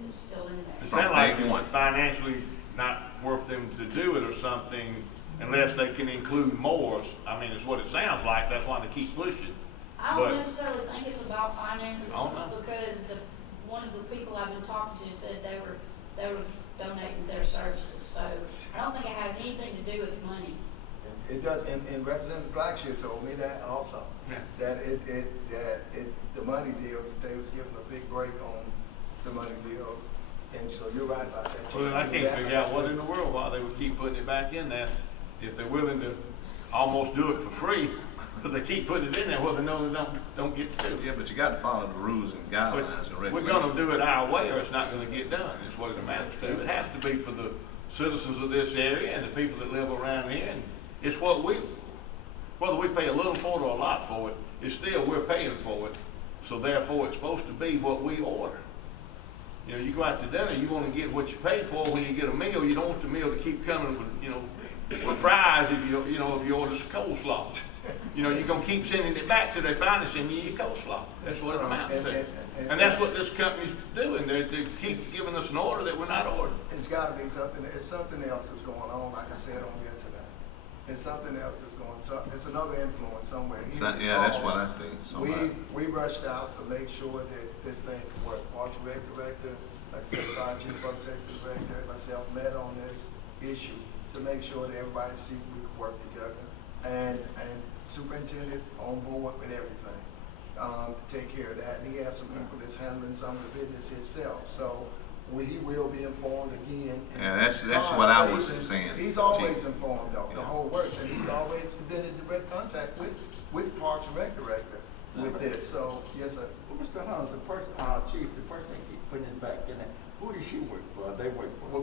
it's still in It there. From sounds like day one. it's financially not worth them to do it or something unless they can include more. I mean, it's what it sounds like, that's why they keep pushing. I But- don't necessarily think it's about finances, I don't know. because one of the people I've been talking to said they were donating their services, so I don't think it has anything to do with money. It does, and Representative Blackshear told me that also. Yeah. That the money deal, they was giving a big break on the money deal, and so you're right about that. Well, then I can't That- figure out what in the world why they would keep putting it back in there if they're willing to almost do it for free, but they keep putting it in there, well, they know they don't get to do it. Yeah, but you gotta follow the rules and guidelines and But regulations. we're gonna do it our way or it's not gonna get done, is what it amounts to. It has to be for the citizens of this area and the people that live around here, and it's what whether we pay a little for it or a lot for it, it's still, we're paying for it, so therefore it's supposed to be what we order. You know, you go out to dinner, you wanna get what you pay for. When you get a meal, you don't want the meal to keep coming with, with fries if you order some coleslaw. You're gonna keep sending it back till they finally send you your coleslaw. That's what it amounts to. And that's what this company's doing. They keep giving us an order that we're not ordering. It's gotta be something, it's something else that's going on, like I said on yesterday. It's something else that's it's another influence somewhere. Yeah, that's what I think. We rushed out to make sure that this thing could work. Parks and Rec Director, like I said, Fire Chief, Public Safety Director, myself met on this issue to make sure that everybody see we could work together. And superintendent on board with everything, to take care of that. And he has some people that's handling some of the business himself. So he will be informed again. Yeah, that's what I was Conversations. saying, He's always Chief. informed of the Yeah. whole works, and he's always been in direct contact with Parks and Rec Director with this. So, yes, sir. Well, Mr. Hunt, chief, the person they keep putting it back in there, who does she work for? They work for?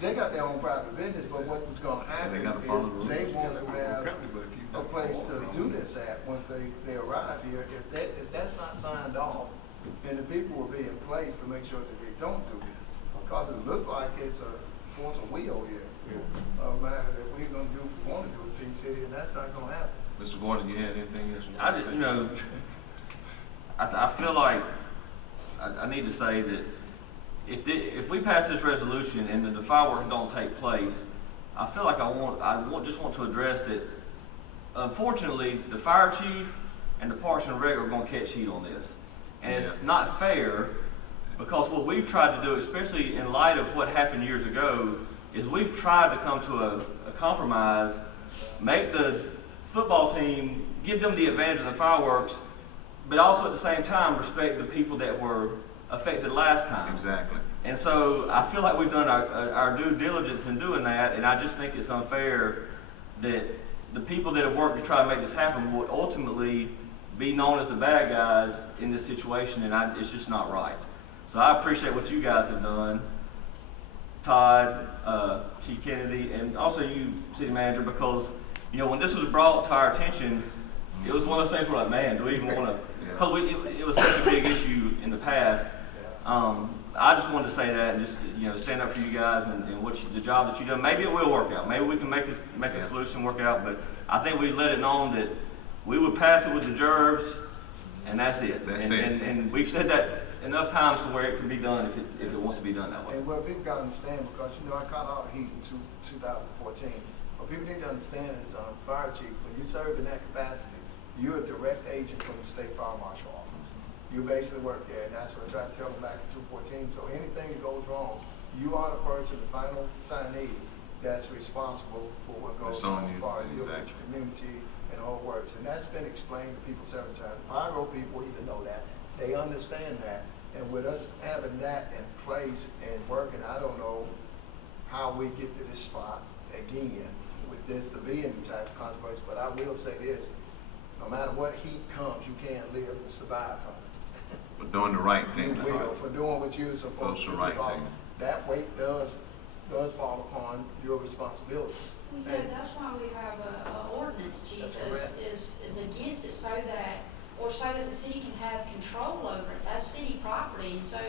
They got their own private business, but what was gonna happen They is gotta follow the rules. they want to have Company, but if you a don't place follow to the do rules- this at once they arrive here. If that's not signed off, then the people will be in place to make sure that they don't do this. Because it looks like it's a force of will here. Matter that we're gonna do, we wanna do in Phenix City, and that's not gonna happen. Mr. Gordon, you had anything else? I just, I feel like I need to say that if we pass this resolution and then the fireworks don't take place, I feel like just want to address that. Unfortunately, the fire chief and the Parks and Rec are going to catch heat on this, and it's not fair, because what we've tried to do, especially in light of what happened years ago, is we've tried to come to a compromise, make the football team, give them the advantage of the fireworks, but also at the same time respect the people that were affected last time. Exactly. And so I feel like we've done our due diligence in doing that, and I just think it's unfair that the people that have worked to try to make this happen will ultimately be known as the bad guys in this situation, and it's just not right. So I appreciate what you guys have done, Todd, Chief Kennedy, and also you, City Manager, because when this was brought to our attention, it was one of those things where like, man, do we even want to? Because it was such a big issue in the past. I just wanted to say that and just stand up for you guys and the job that you've done. Maybe it will work out. Maybe we can make a solution work out. But I think we let it known that we would pass it with the gerbs, and that's it. And we've said that enough times to where it can be done if it wants to be done that way. And what people got to understand, because I caught all the heat in 2014. What people need to understand is, fire chief, when you serve in that capacity, you're a direct agent from the state fire marshal office. You basically work there, and that's what I tried to tell them back in 2014. So anything that goes wrong, you are the person, the final signee, that's responsible for what goes on as far as your community and the whole works. And that's been explained to people several times. Pyro people even know that. They understand that. And with us having that in place and working, I don't know how we get to this spot again with this severe type of consequence. But I will say this, no matter what heat comes, you can't live and survive from it. For doing the right thing. You will, for doing what you're supposed to do. Right thing. That weight does fall upon your responsibilities. Well, yeah, that's why we have a ordinance, Chief, is against it, so that the city can have control over it. That's city property, and so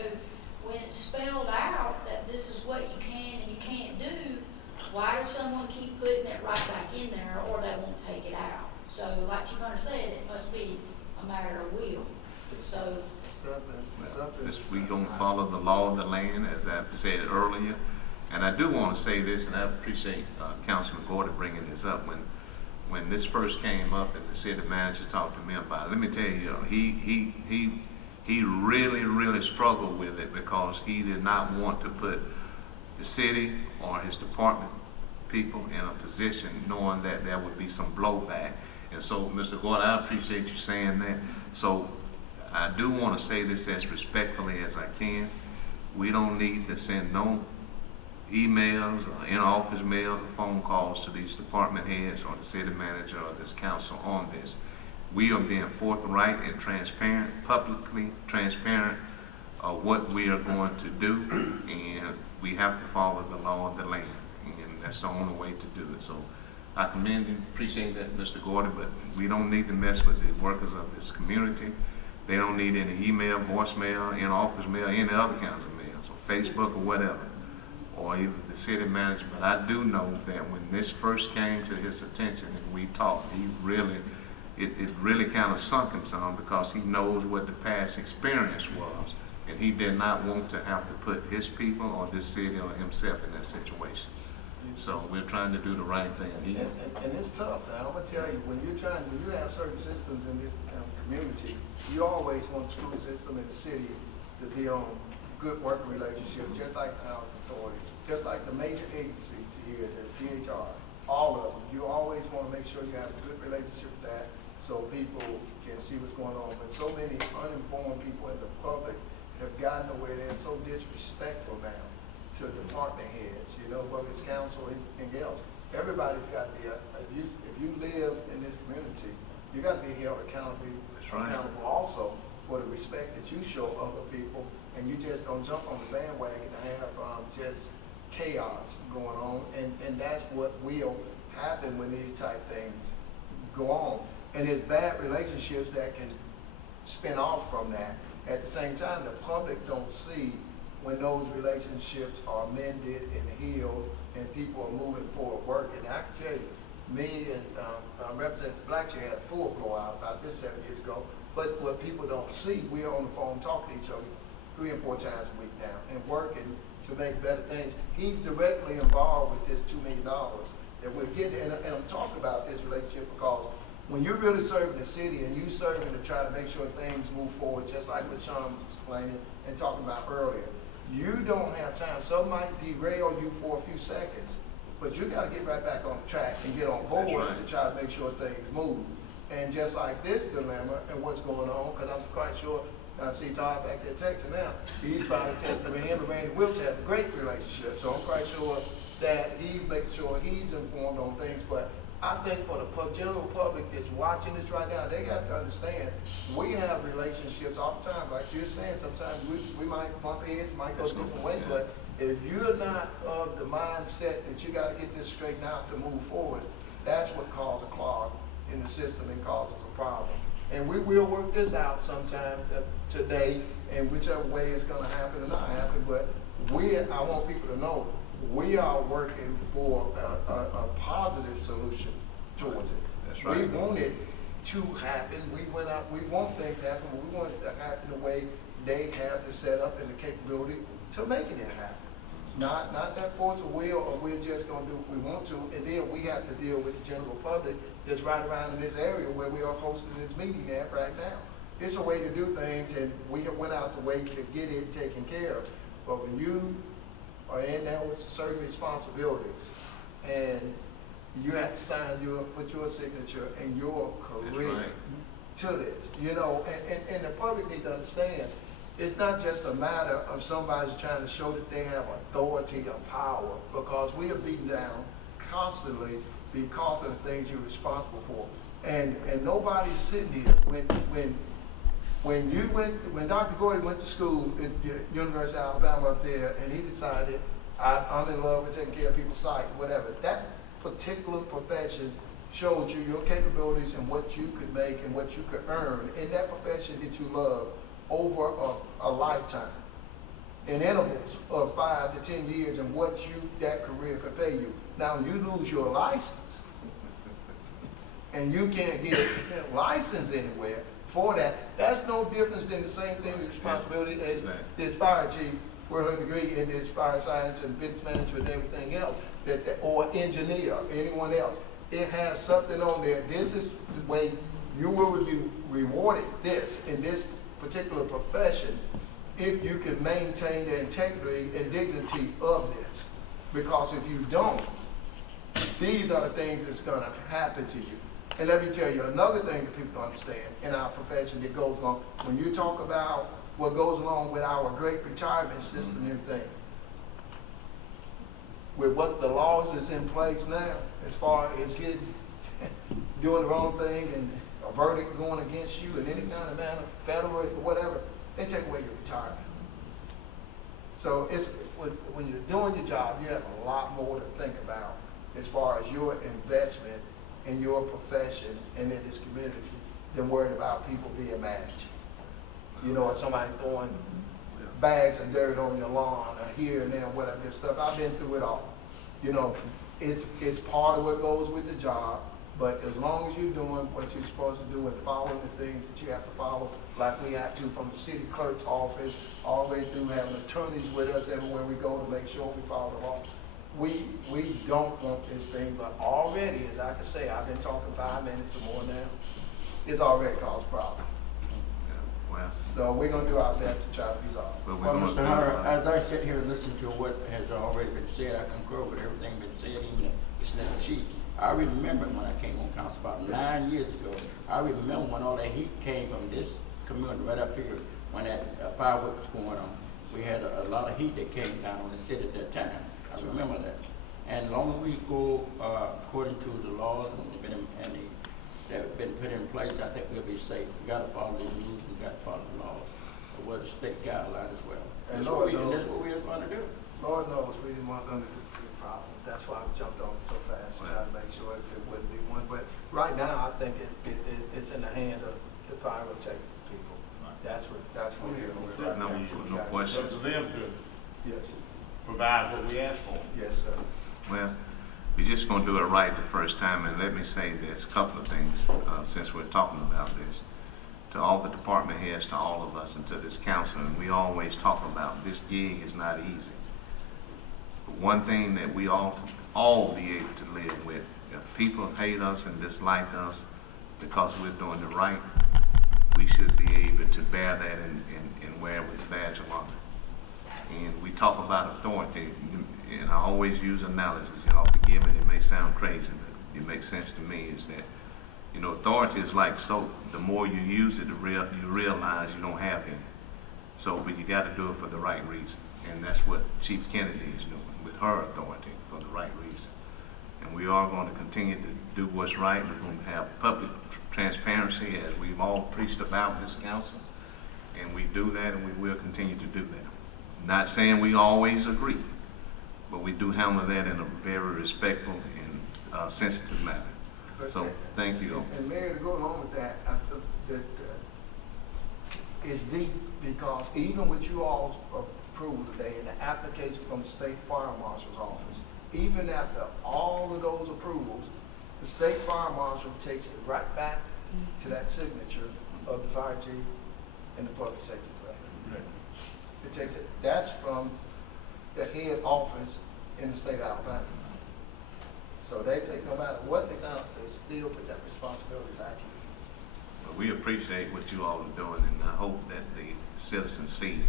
when it's spelled out that this is what you can and you can't do, why does someone keep putting it right back in there, or they won't take it out? So, like Chief Hunter said, it must be a matter of will. So we gonna follow the law of the land, as I said earlier. And I do want to say this, and I appreciate Councilman Gordon bringing this up. When this first came up, and the city manager talked to me about it, let me tell you, he really struggled with it, because he did not want to put the city or his department people in a position knowing that there would be some blowback. And so, Mr. Gordon, I appreciate you saying that. So I do want to say this as respectfully as I can. We don't need to send no emails or in-office mails or phone calls to these department heads or the city manager or this council on this. We are being forthright and transparent, publicly transparent of what we are going to do, and we have to follow the law of the land, and that's the only way to do it. So I commend and appreciate that, Mr. Gordon, but we don't need to mess with the workers of this community. They don't need any email, voicemail, in-office mail, any other kinds of mails, or Facebook or whatever, or either the city manager. But I do know that when this first came to his attention and we talked, it really kind of sunk him some, because he knows what the past experience was, and he did not want to have to put his people or this city or himself in that situation. So we're trying to do the right thing. And it's tough. Now, I'm gonna tell you, when you have certain systems in this community, you always want the school system and the city to be on good working relationships, just like the housing authority, just like the major agencies here, the DHR, all of them. You always want to make sure you have a good relationship with that, so people can see what's going on. But so many uninformed people in the public have gotten away. They're so disrespectful now to department heads, whether it's council or anything else. Everybody's got to be, if you live in this community, you got to be held accountable also for the respect that you show other people, and you just don't jump on the bandwagon and have just chaos going on, and that's what will happen when these type things go on. And there's bad relationships that can spin off from that. At the same time, the public don't see when those relationships are mended and healed and people are moving forward working. I can tell you, me and Representative Blackcher had a full blowout about this 7 years ago, but what people don't see, we're on the phone talking to each other 3 and 4 times a week now and working to make better things. He's directly involved with this $2 million that we're getting, and I'm talking about this relationship because when you're really serving the city and you serving to try to make sure things move forward, just like what Sean was explaining and talking about earlier, you don't have time. Some might derail you for a few seconds, but you got to get right back on track and get on board to try to make sure things move. And just like this dilemma and what's going on, because I'm quite sure, I see Todd back there texting now, he's probably texting with him and Randy Wiltz have a great relationship, so I'm quite sure that he's making sure he's informed on things. But I think for the general public that's watching this right now, they got to understand we have relationships all the time. Like you're saying, sometimes we might bump heads, might go different ways, but if you're not of the mindset that you got to get this straightened out to move forward, that's what causes a clog in the system and causes a problem. And we will work this out sometime today, and whichever way it's going to happen or not happen. But I want people to know we are working for a positive solution towards it. That's right. We want it to happen. We want things to happen, but we want it to happen the way they have the setup and the capability to making it happen. Not that force of will, or we're just going to do what we want to, and then we have to deal with the general public that's right around in this area where we are hosting this meeting at right now. It's a way to do things, and we have went out the way to get it taken care of. But when you are in there with certain responsibilities, and you have to put your signature and your career to this, and the public need to understand, it's not just a matter of somebody's trying to show that they have authority or power, because we are beaten down constantly because of the things you're responsible for. And nobody's sitting here. When Dr. Gordy went to school at the University of Alabama up there, and he decided, I'm in love with taking care of people's sight, whatever, that particular profession showed you your capabilities and what you could make and what you could earn in that profession that you love over a lifetime, in intervals of 5 to 10 years, and what that career could pay you. Now, you lose your license, and you can't get a license anywhere for that. That's no difference than the same thing with responsibility as this fire chief with her degree in this fire science and business management and everything else, or engineer, or anyone else. It has something on there. This is the way you will be rewarded in this particular profession if you can maintain the integrity and dignity of this. Because if you don't, these are the things that's going to happen to you. And let me tell you another thing that people don't understand in our profession that goes on. When you talk about what goes along with our great retirement system and everything, with what the laws is in place now, as far as doing the wrong thing and a verdict going against you in any kind of manner, federal or whatever, they take away your retirement. So when you're doing your job, you have a lot more to think about as far as your investment in your profession and in this community than worried about people being mad at you. Or somebody throwing bags of dirt on your lawn or here and there, whatever this stuff. I've been through it all. It's part of what goes with the job. But as long as you're doing what you're supposed to do and following the things that you have to follow, like we have to from the city clerk's office, all the way through having attorneys with us everywhere we go to make sure we follow the law. We don't want this thing, but already, as I can say, I've been talking 5 minutes or more now, it's already caused problems. So we're going to do our best to try to resolve it. Well, Mr. Hunter, as I sit here and listen to what has already been said, I concur with everything been said, even the snip sheet. I remember when I came on council about 9 years ago. I remember when all that heat came from this community right up here when that firework was going on. We had a lot of heat that came down on the city at that time. I remember that. And as long as we go according to the laws that have been put in place, I think we'll be safe. We got to follow the rules. We got to follow the laws. Well, the state guideline as well. And that's what we're going to do. Lord knows we didn't want none of this to be a problem. That's why we jumped on it so fast to try to make sure it wouldn't be one. But right now, I think it's in the hand of the pyrotechnic people. That's what we're doing right now. No questions. It's up to them to Yes. provide what we ask for. Yes, sir. Well, we're just going to do it right the first time, and let me say this, a couple of things, since we're talking about this. To all the department heads, to all of us, and to this council, and we always talk about this gig is not easy. But one thing that we all be able to live with, if people hate us and dislike us because we're doing the right, we should be able to bear that and wear it with a badge of honor. And we talk about authority, and I always use analogies. Forgive me, it may sound crazy, but it makes sense to me, is that, authority is like soap. The more you use it, you realize you don't have any. So, but you got to do it for the right reason. And that's what Chief Kennedy is doing with her authority, for the right reason. And we are going to continue to do what's right. We're going to have public transparency, as we've all preached about in this council. And we do that, and we will continue to do that. Not saying we always agree, but we do handle that in a very respectful and sensitive manner. So, thank you. And Mayor, to go along with that, I think that it's deep, because even with you all's approval today and the application from the State Fire Marshal's office, even after all of those approvals, the State Fire Marshal takes it right back to that signature of the fire chief and the public safety director. It takes it, that's from the head office in the state of Alabama. So they take, no matter what they sign, they still put that responsibility back in. Well, we appreciate what you all are doing, and I hope that the citizens see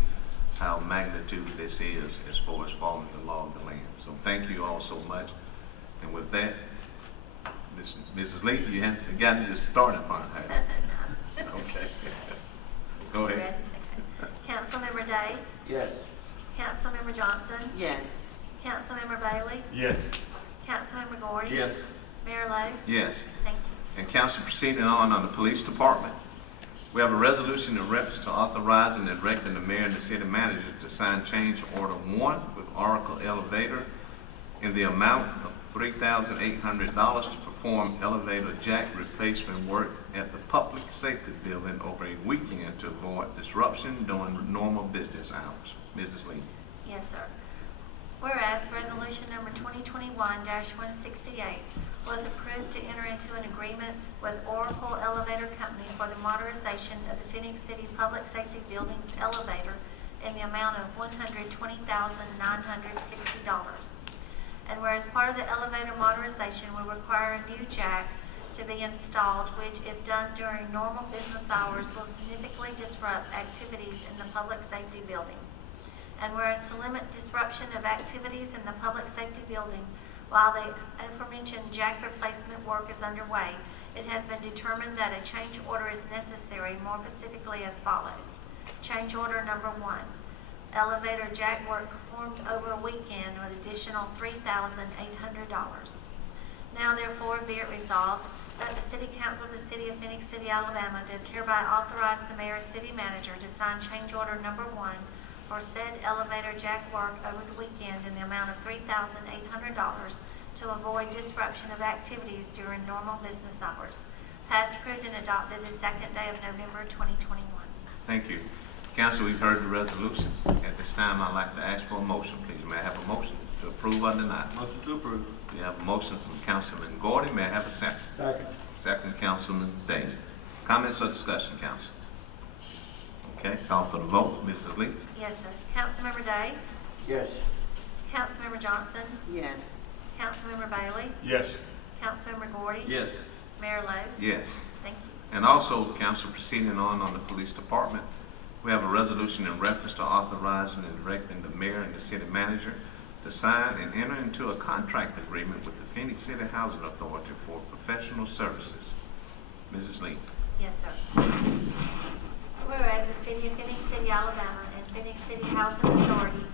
how magnitude this is as far as following the law of the land. So thank you all so much. And with that, Mrs. Lee, you haven't gotten your starting point, have you? Okay. Go ahead. Councilmember Day? Yes. Councilmember Johnson? Yes. Councilmember Bailey? Yes. Councilmember Gordy? Yes. Mayor Lo? Yes. Thank you. And council, proceeding on the police department, we have a resolution in reference to authorizing and directing the mayor and the city manager to sign change order 1 with Oracle Elevator in the amount of $3,800 to perform elevator jack replacement work at the public safety building over a weekend to avoid disruption during normal business hours. Mrs. Lee. Yes, sir. Whereas resolution number 2021-168 was approved to enter into an agreement with Oracle Elevator Company for the modernization of the Phenix City Public Safety Building's elevator in the amount of $120,960. And whereas part of the elevator modernization will require a new jack to be installed, which if done during normal business hours will significantly disrupt activities in the public safety building. And whereas to limit disruption of activities in the public safety building while the aforementioned jack replacement work is underway, it has been determined that a change order is necessary, more specifically as follows. Change order number 1. Elevator jack work performed over a weekend with additional $3,800. Now therefore be it resolved that the City Council of the City of Phenix City, Alabama does hereby authorize the mayor and city manager to sign change order number 1 for said elevator jack work over the weekend in the amount of $3,800 to avoid disruption of activities during normal business hours. Passed, approved, and adopted the 2nd day of November 2021. Thank you. Council, we've heard the resolution. At this time, I'd like to ask for a motion, please. May I have a motion to approve or deny? Motion to approve. We have a motion from Councilman Gordy. May I have a second? Second. Second, Councilman Day. Comments or discussion, Council? Okay, call for the vote. Mrs. Lee? Yes, sir. Councilmember Day? Yes. Councilmember Johnson? Yes. Councilmember Bailey? Yes. Councilmember Gordy? Yes. Mayor Lo? Yes. Thank you. And also, Council, proceeding on the police department, we have a resolution in reference to authorizing and directing the mayor and the city manager to sign and enter into a contract agreement with the Phenix City Housing Authority for professional services. Mrs. Lee. Yes, sir. Whereas the City of Phenix City, Alabama and Phenix City Housing Authority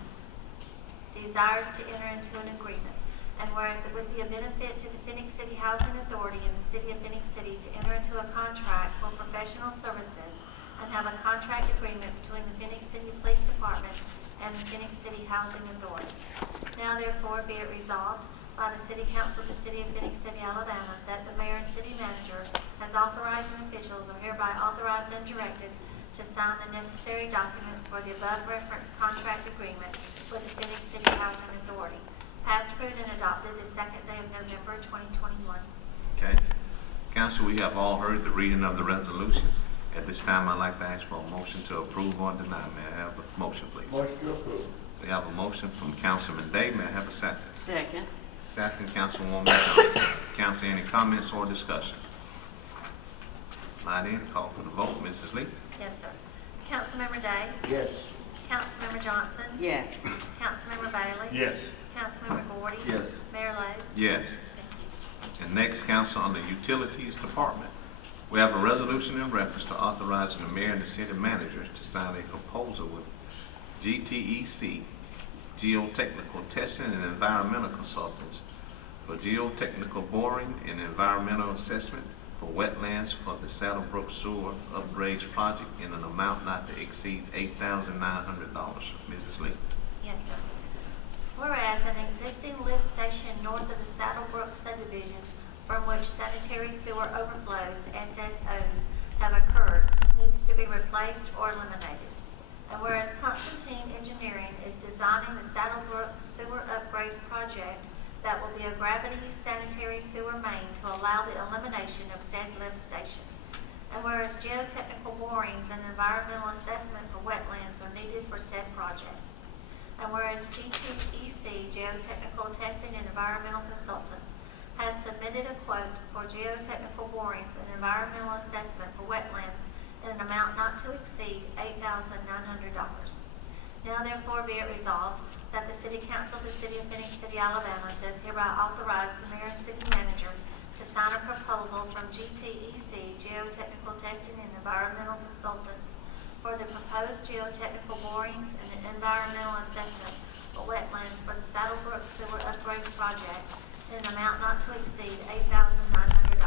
desires to enter into an agreement, and whereas it would be a benefit to the Phenix City Housing Authority and the City of Phenix City to enter into a contract for professional services and have a contract agreement between the Phenix City Police Department and the Phenix City Housing Authority. Now therefore be it resolved by the City Council of the City of Phenix City, Alabama, that the mayor and city manager as authorized and officials are hereby authorized and directed to sign the necessary documents for the above referenced contract agreement with the Phenix City Housing Authority. Passed, approved, and adopted the 2nd day of November 2021. Okay. Council, we have all heard the reading of the resolution. At this time, I'd like to ask for a motion to approve or deny. May I have a motion, please? Motion to approve. We have a motion from Councilman Day. May I have a second? Second. Second, Councilwoman Johnson. Council, any comments or discussion? Not in, call for the vote. Mrs. Lee? Yes, sir. Councilmember Day? Yes. Councilmember Johnson? Yes. Councilmember Bailey? Yes. Councilmember Gordy? Yes. Mayor Lo? Yes. Thank you. And next, Council, on the Utilities Department. We have a resolution in reference to authorizing the mayor and the city manager to sign a proposal with GTEC, Geotechnical Testing and Environmental Consultants, for geotechnical boring and environmental assessment for wetlands for the Saddlebrook Sewer Upgrades Project in an amount not to exceed $8,900. Mrs. Lee. Yes, sir. Whereas an existing lift station north of the Saddlebrook subdivision from which sanitary sewer overflows, SSOs, have occurred, needs to be replaced or eliminated. And whereas Constantine Engineering is designing the Saddlebrook Sewer Upgrades Project that will be a gravity sanitary sewer main to allow the elimination of said lift station. And whereas geotechnical borings and environmental assessment for wetlands are needed for said project. And whereas GTEC, Geotechnical Testing and Environmental Consultants, has submitted a quote for geotechnical borings and environmental assessment for wetlands in an amount not to exceed $8,900. Now therefore be it resolved that the City Council of the City of Phenix City, Alabama does hereby authorize the mayor and city manager to sign a proposal from GTEC, Geotechnical Testing and Environmental Consultants, for the proposed geotechnical borings and environmental assessment for wetlands for the Saddlebrook Sewer Upgrades Project in an amount not to exceed $8,900.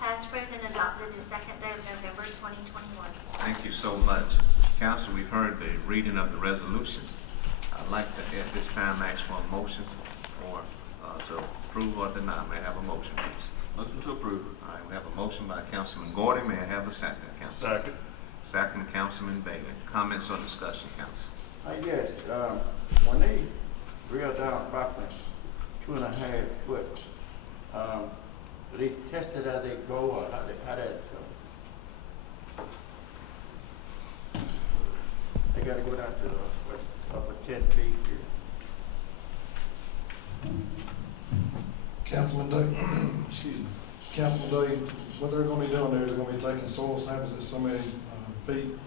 Passed, approved, and adopted the second day of November 2021. Thank you so much. Council, we've heard the reading of the resolution. I'd like to, at this time, ask for a motion or to approve or deny. May I have a motion, please? Motion to approve. All right, we have a motion by Councilman Gordy. May I have a second, Council? Second. Second, Councilman Bailey. Comments or discussion, Council? Yes, when they drilled down about the 2.5 foot, they tested as they go, or how that go? They gotta go down to upper 10 feet here. Councilman Day, excuse me, Councilman Day, what they're gonna be doing there is they're gonna be taking soil samples at so many feet,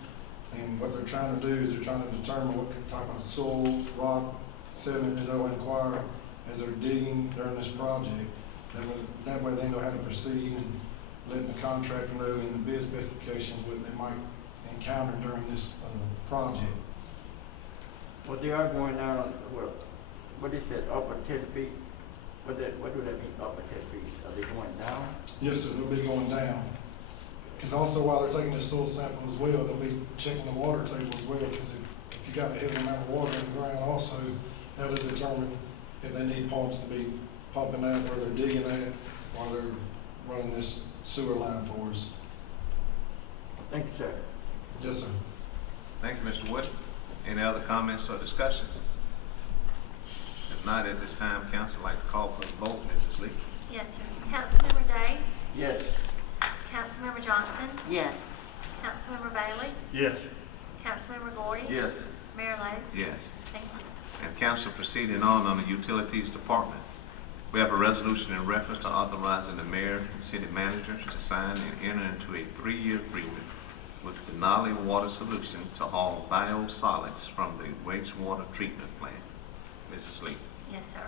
and what they're trying to do is they're trying to determine what type of soil, rock, sediment that they'll inquire as they're digging during this project. That way they know how to proceed and letting the contractor know in the bid specifications what they might encounter during this project. Well, they are going down, well, what is that, upper 10 feet? What do that mean, upper 10 feet? Are they going down? Yes, sir, they'll be going down. Because also while they're taking this soil sample as well, they'll be checking the water table as well, because if you got a heavy amount of water in the ground also, that'll determine if they need pumps to be pumping out where they're digging at while they're running this sewer line for us. Thank you, sir. Yes, sir. Thank you, Mr. Wood. Any other comments or discussion? If not, at this time, Council, I'd like to call for the vote. Mrs. Lee? Yes, sir. Councilmember Day? Yes. Councilmember Johnson? Yes. Councilmember Bailey? Yes. Councilmember Gordy? Yes. Mayor Lo? Yes. Thank you. And Council, proceeding on the Utilities Department. We have a resolution in reference to authorizing the mayor and city manager to sign and enter into a 3-year agreement with Denali Water Solution to haul biosolids from the wastewater treatment plant. Mrs. Lee. Yes, sir.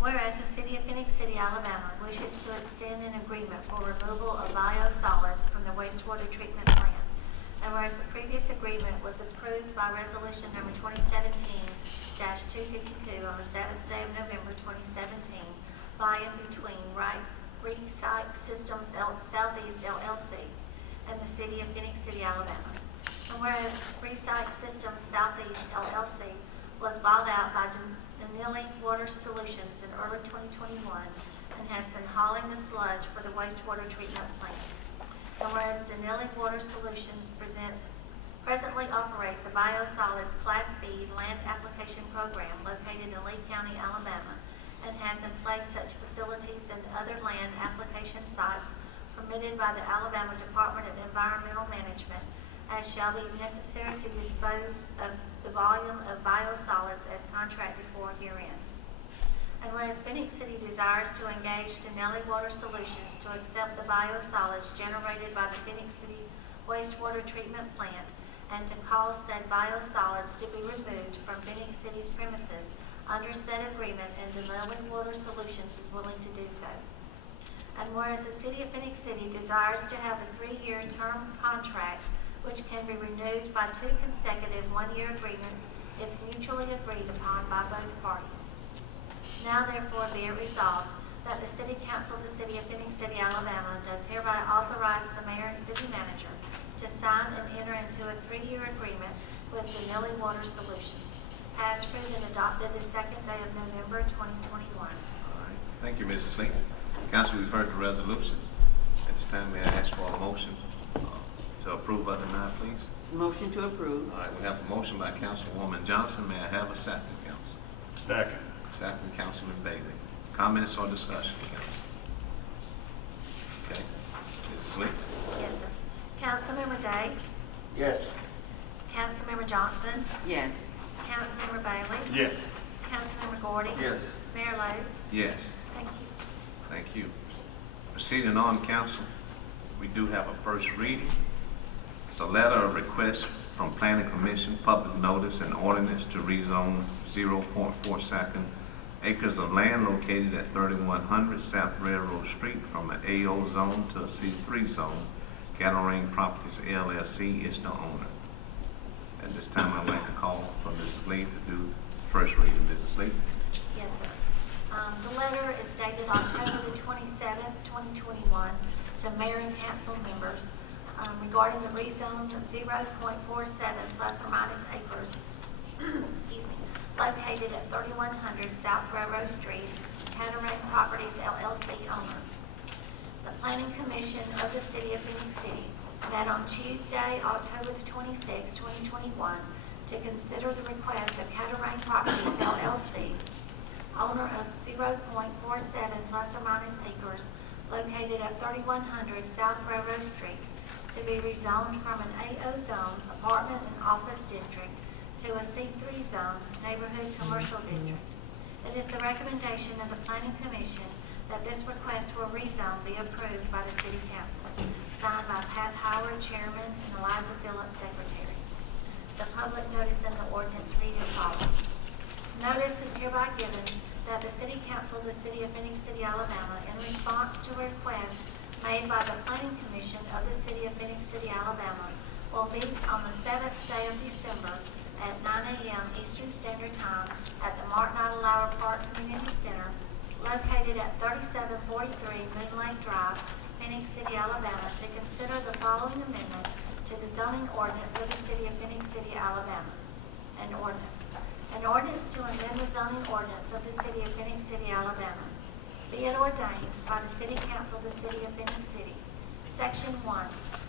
Whereas the City of Phenix City, Alabama wishes to extend an agreement for removal of biosolids from the wastewater treatment plant. And whereas the previous agreement was approved by resolution number 2017-252 on the 7th day of November 2017 by and between Recycle Systems Southeast LLC and the City of Phenix City, Alabama. And whereas Recycle Systems Southeast LLC was bought out by Denali Water Solutions in early 2021 and has been hauling the sludge for the wastewater treatment plant. And whereas Denali Water Solutions presently operates a biosolids Class B land application program located in Lee County, Alabama, and has in place such facilities and other land application sites permitted by the Alabama Department of Environmental Management, as shall be necessary to dispose of the volume of biosolids as contracted for herein. And whereas Phenix City desires to engage Denali Water Solutions to accept the biosolids generated by the Phenix City wastewater treatment plant and to cause said biosolids to be removed from Phenix City's premises under said agreement, and Denali Water Solutions is willing to do so. And whereas the City of Phenix City desires to have a 3-year term contract which can be renewed by 2 consecutive 1-year agreements if mutually agreed upon by both parties. Now therefore be it resolved that the City Council of the City of Phenix City, Alabama does hereby authorize the mayor and city manager to sign and enter into a 3-year agreement with Denali Water Solutions, passed, approved, and adopted the 2nd day of November 2021. All right, thank you, Mrs. Lee. Council, we've heard the resolution. At this time, may I ask for a motion to approve or deny, please? Motion to approve. All right, we have a motion by Councilwoman Johnson. May I have a second, Council? Second. Second, Councilman Bailey. Comments or discussion, Council? Okay, Mrs. Lee? Yes, sir. Councilmember Day, Yes. Councilmember Johnson, Yes. Councilmember Bailey, Yes. Councilmember Gordy, Yes. Mayor Lo. Yes. Thank you. Thank you. Proceeding on, Council, we do have a first reading. It's a letter of request from Planning Commission, public notice and ordinance to rezone 0.42 acres of land located at 3100 South Railroad Street from an AO zone to a C3 zone. Gathering Properties LLC is the owner. At this time, I'd like to call for Mrs. Lee to do first reading. Mrs. Lee? Yes, sir. The letter is dated October the 27th, 2021, to mayor and council members regarding the rezone of 0.47 plus or minus acres, excuse me, located at 3100 South Railroad Street, Cataract Properties LLC owner. The Planning Commission of the City of Phenix City met on Tuesday, October the 26th, 2021, to consider the request of Cataract Properties LLC, owner of 0.47 plus or minus acres located at 3100 South Railroad Street, to be rezoned from an AO zone apartment and office district to a C3 zone neighborhood commercial district. It is the recommendation of the Planning Commission that this request for rezone be approved by the City Council, signed by Pat Howard, Chairman, and Eliza Phillips, Secretary. The public notice and the ordinance read as follows. Notice is hereby given that the City Council of the City of Phenix City, Alabama, in response to a request made by the Planning Commission of the City of Phenix City, Alabama, will meet on the 7th day of December at 9 a.m. Eastern Standard Time at the Martin Idlehour Park Community Center, located at 3743 Moon Lake Drive, Phenix City, Alabama, to consider the following amendment to the zoning ordinance of the City of Phenix City, Alabama. An ordinance to amend the zoning ordinance of the City of Phenix City, Alabama. Be it ordained by the City Council of the City of Phenix City, Section 1,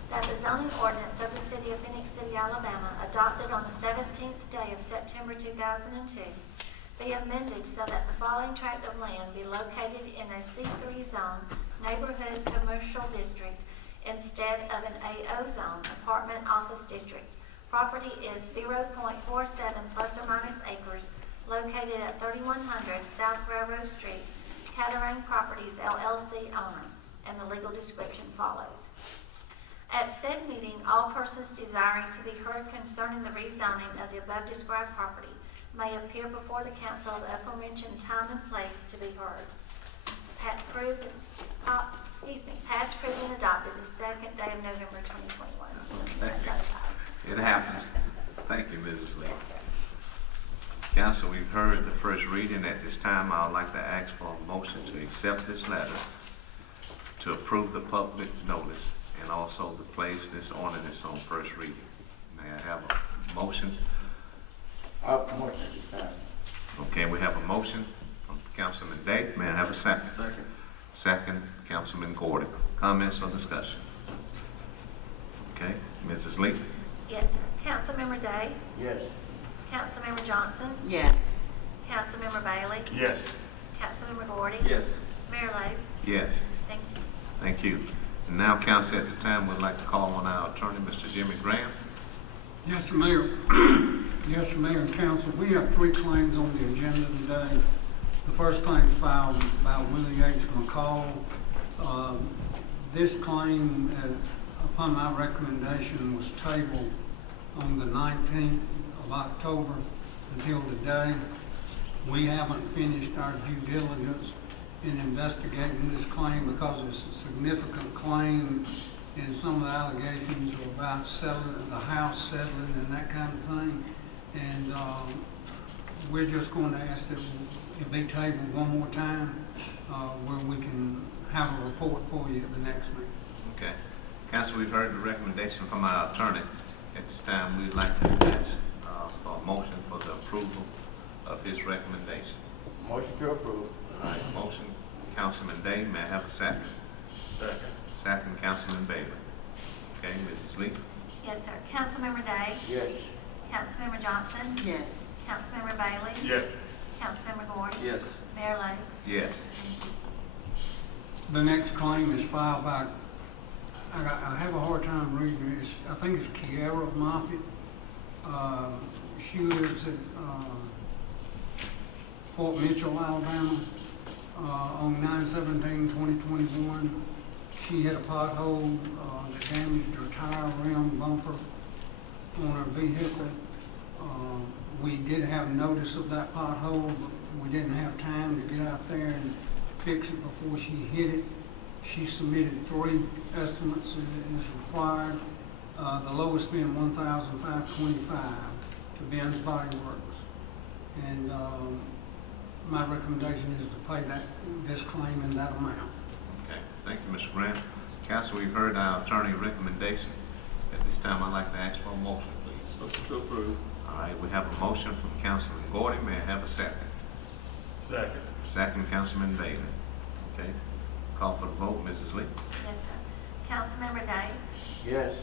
that the zoning ordinance of the City of Phenix City, Alabama, adopted on the 17th day of September 2002, be amended so that the following tract of land be located in a C3 zone neighborhood commercial district instead of an AO zone apartment office district. Property is 0.47 plus or minus acres located at 3100 South Railroad Street, Cataract Properties LLC owner, and the legal description follows. At said meeting, all persons desiring to be heard concerning the rezoning of the above described property may appear before the council at the aforementioned time and place to be heard. Passed, approved, and adopted the 2nd day of November 2021. It happens. Thank you, Mrs. Lee. Council, we've heard the first reading. At this time, I would like to ask for a motion to accept this letter, to approve the public notice, and also to place this ordinance on first reading. May I have a motion? Motion to pass. Okay, we have a motion from Councilman Day. May I have a second? Second. Second, Councilman Gordon. Comments or discussion? Okay, Mrs. Lee? Yes, sir. Councilmember Day, Yes. Councilmember Johnson, Yes. Councilmember Bailey, Yes. Councilmember Gordy, Yes. Mayor Lo. Yes. Thank you. Thank you. And now, council, at the time, we'd like to call on our attorney, Mr. Jimmy Graham, Yes, sir, Mayor. Yes, sir, Mayor and Council. We have 3 claims on the agenda today. The first claim filed by Willie H. McCall. This claim, upon my recommendation, was tabled on the 19th of October until today. We haven't finished our due diligence in investigating this claim because it's a significant claim, and some of the allegations are about settling, the house settling and that kind of thing. And we're just going to ask that it be tabled one more time where we can have a report for you at the next meeting. Okay. Council, we've heard the recommendation from our attorney. At this time, we'd like to ask for a motion for the approval of his recommendation. Motion to approve. All right, motion, Councilman Day. May I have a second? Second. Second, Councilman Bailey. Okay, Mrs. Lee? Yes, sir. Councilmember Day? Yes. Councilmember Johnson? Yes. Councilmember Bailey? Yes. Councilmember Gordon? Yes. Mayor Lo? Yes. The next claim is filed by, I have a hard time reading it. I think it's Kiara Moffitt. She lives at Fort Mitchell, Alabama, on 9/17/2021. She hit a pothole that damaged her tire rim bumper on her vehicle. We did have notice of that pothole, but we didn't have time to get out there and fix it before she hit it. She submitted 3 estimates as required, the lowest being $1,525 to Ben's Body Works. And my recommendation is to pay this claim in that amount. Okay, thank you, Mr. Grant. Council, we've heard our attorney recommendation. At this time, I'd like to ask for a motion, please. Motion to approve. All right, we have a motion from Councilman Gordon. May I have a second? Second. Second, Councilman Bailey. Okay, call for the vote, Mrs. Lee. Yes, sir. Councilmember Day? Yes.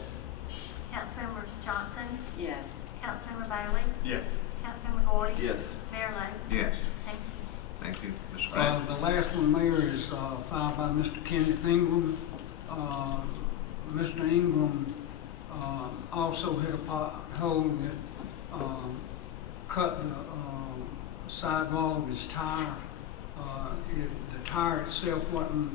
Councilmember Johnson? Yes. Councilmember Bailey? Yes. Councilmember Gordon? Yes. Mayor Lo? Yes. Thank you. Thank you, Mr. Grant. The last one, Mayor, is filed by Mr. Kenneth Ingram. Mr. Ingram also hit a pothole that cut the sidewall of his tire. The tire itself wasn't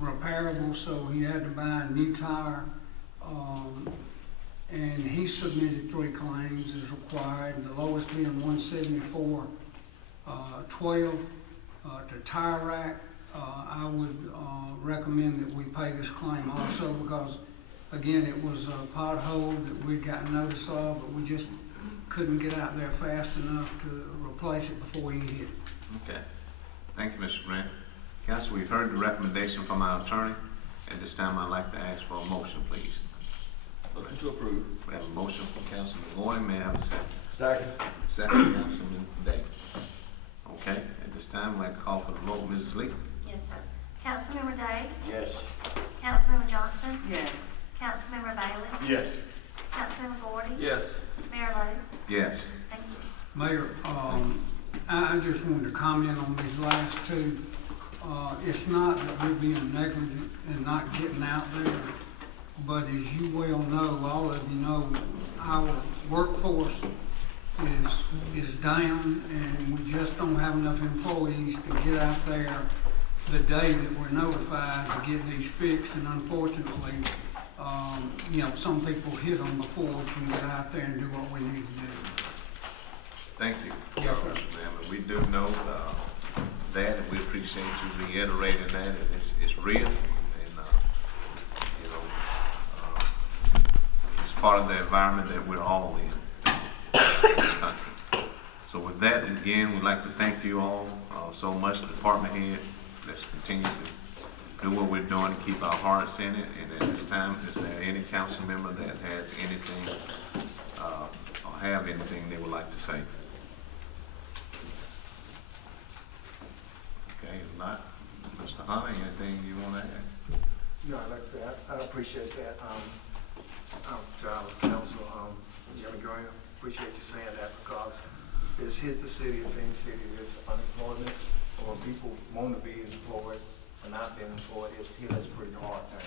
repairable, so he had to buy a new tire. And he submitted 3 claims as required, the lowest being $174.12 to Tire Rack. I would recommend that we pay this claim also because, again, it was a pothole that we got notice of, but we just couldn't get out there fast enough to replace it before he hit it. Okay. Thank you, Mr. Grant. Council, we've heard the recommendation from our attorney. At this time, I'd like to ask for a motion, please. Motion to approve. We have a motion from Councilman Gordon. May I have a second? Second. Second, Councilman Day. Okay, at this time, I'd like to call for the vote, Mrs. Lee. Yes, sir. Councilmember Day? Yes. Councilmember Johnson? Yes. Councilmember Bailey? Yes. Councilmember Gordon? Yes. Mayor Lo? Yes. Thank you. Mayor, I just wanted to comment on these last 2. It's not that we're being negligent and not getting out there, but as you well know, all of you know, our workforce is down, and we just don't have enough employees to get out there the day that we're notified to get these fixed. And unfortunately, some people hit them before we can get out there and do what we need to do. Thank you. Yes, sir. Ma'am. We do know that, and we appreciate you reiterating that, and it's real, and it's part of the environment that we're all in this country. So with that, again, we'd like to thank you all so much, the department head. Let's continue to do what we're doing to keep our hearts in it. And at this time, is there any council member that has anything or have anything they would like to say? Okay, if not, Mr. Hunter, anything you want to add? No, like I said, I appreciate that. To our council, Jimmy Graham, appreciate you saying that because it's hit the city of Phenix City. There's unemployment, or people want to be employed or not being employed. It's hit us pretty hard now.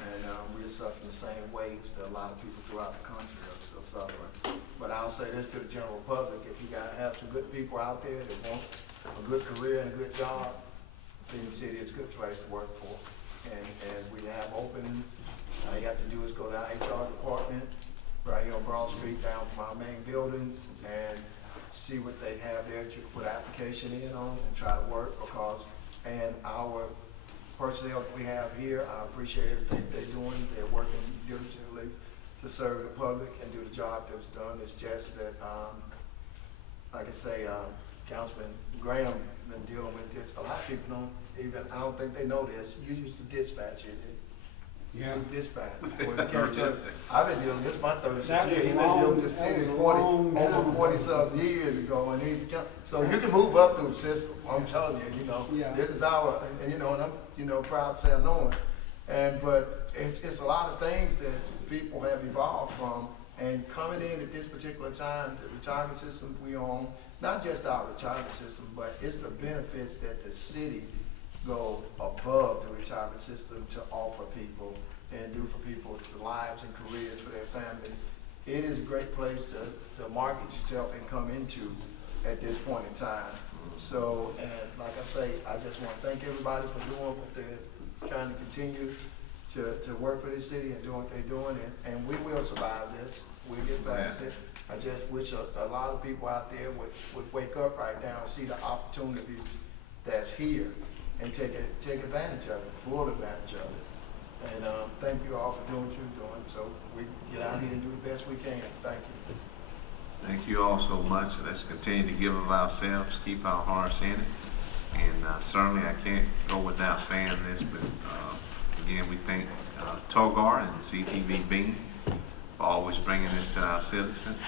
And we're suffering the same waves that a lot of people throughout the country are still suffering. But I'll say this to the general public, if you gotta have some good people out there that want a good career and a good job, Phenix City is a good place to work for. And we have openings. All you have to do is go to our HR department, right here on Broad Street, down from our main buildings, and see what they have there that you can put an application in on and try to work, and our personnel that we have here, I appreciate everything they're doing. They're working diligently to serve the public and do the job that was done. It's just that, like I say, Councilman Graham been dealing with this. A lot of people don't even, I don't think they know this. You used to dispatch it. Yeah. Dispatch. Well, the county, I've been dealing, this is my 36th That year. was He been long- dealing with the that city was a 40, long time over ago. 40-something years ago, and he's, so you can move up through the system. I'm telling you, you know. Yeah. This is our, and you know, and I'm, you know, proud to say I know him. But it's a lot of things that people have evolved from, and coming in at this particular time, the retirement system we own, not just our retirement system, but it's the benefits that the city go above the retirement system to offer people and do for people the lives and careers for their family. It is a great place to market yourself and come into at this point in time. So, and like I say, I just want to thank everybody for doing what they're trying to continue to work for this city and doing what they're doing, and we will survive this. We'll get past it. I just wish a lot of people out there would wake up right now and see the opportunities that's here and take advantage of it, full advantage of it. And thank you all for doing what you're doing. So we get out here and do the best we can. Thank you. Thank you all so much. Let's continue to give of ourselves, keep our hearts in it. And certainly I can't go without saying this, but again, we thank Togar and CTV Bean for always bringing this to our citizens.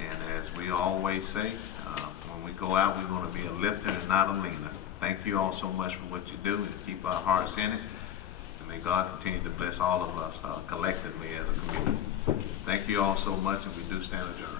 And as we always say, when we go out, we want to be a lifter and not a leaner. Thank you all so much for what you do, and keep our hearts in it. And may God continue to bless all of us collectively as a community. Thank you all so much, and we do stand adjourned.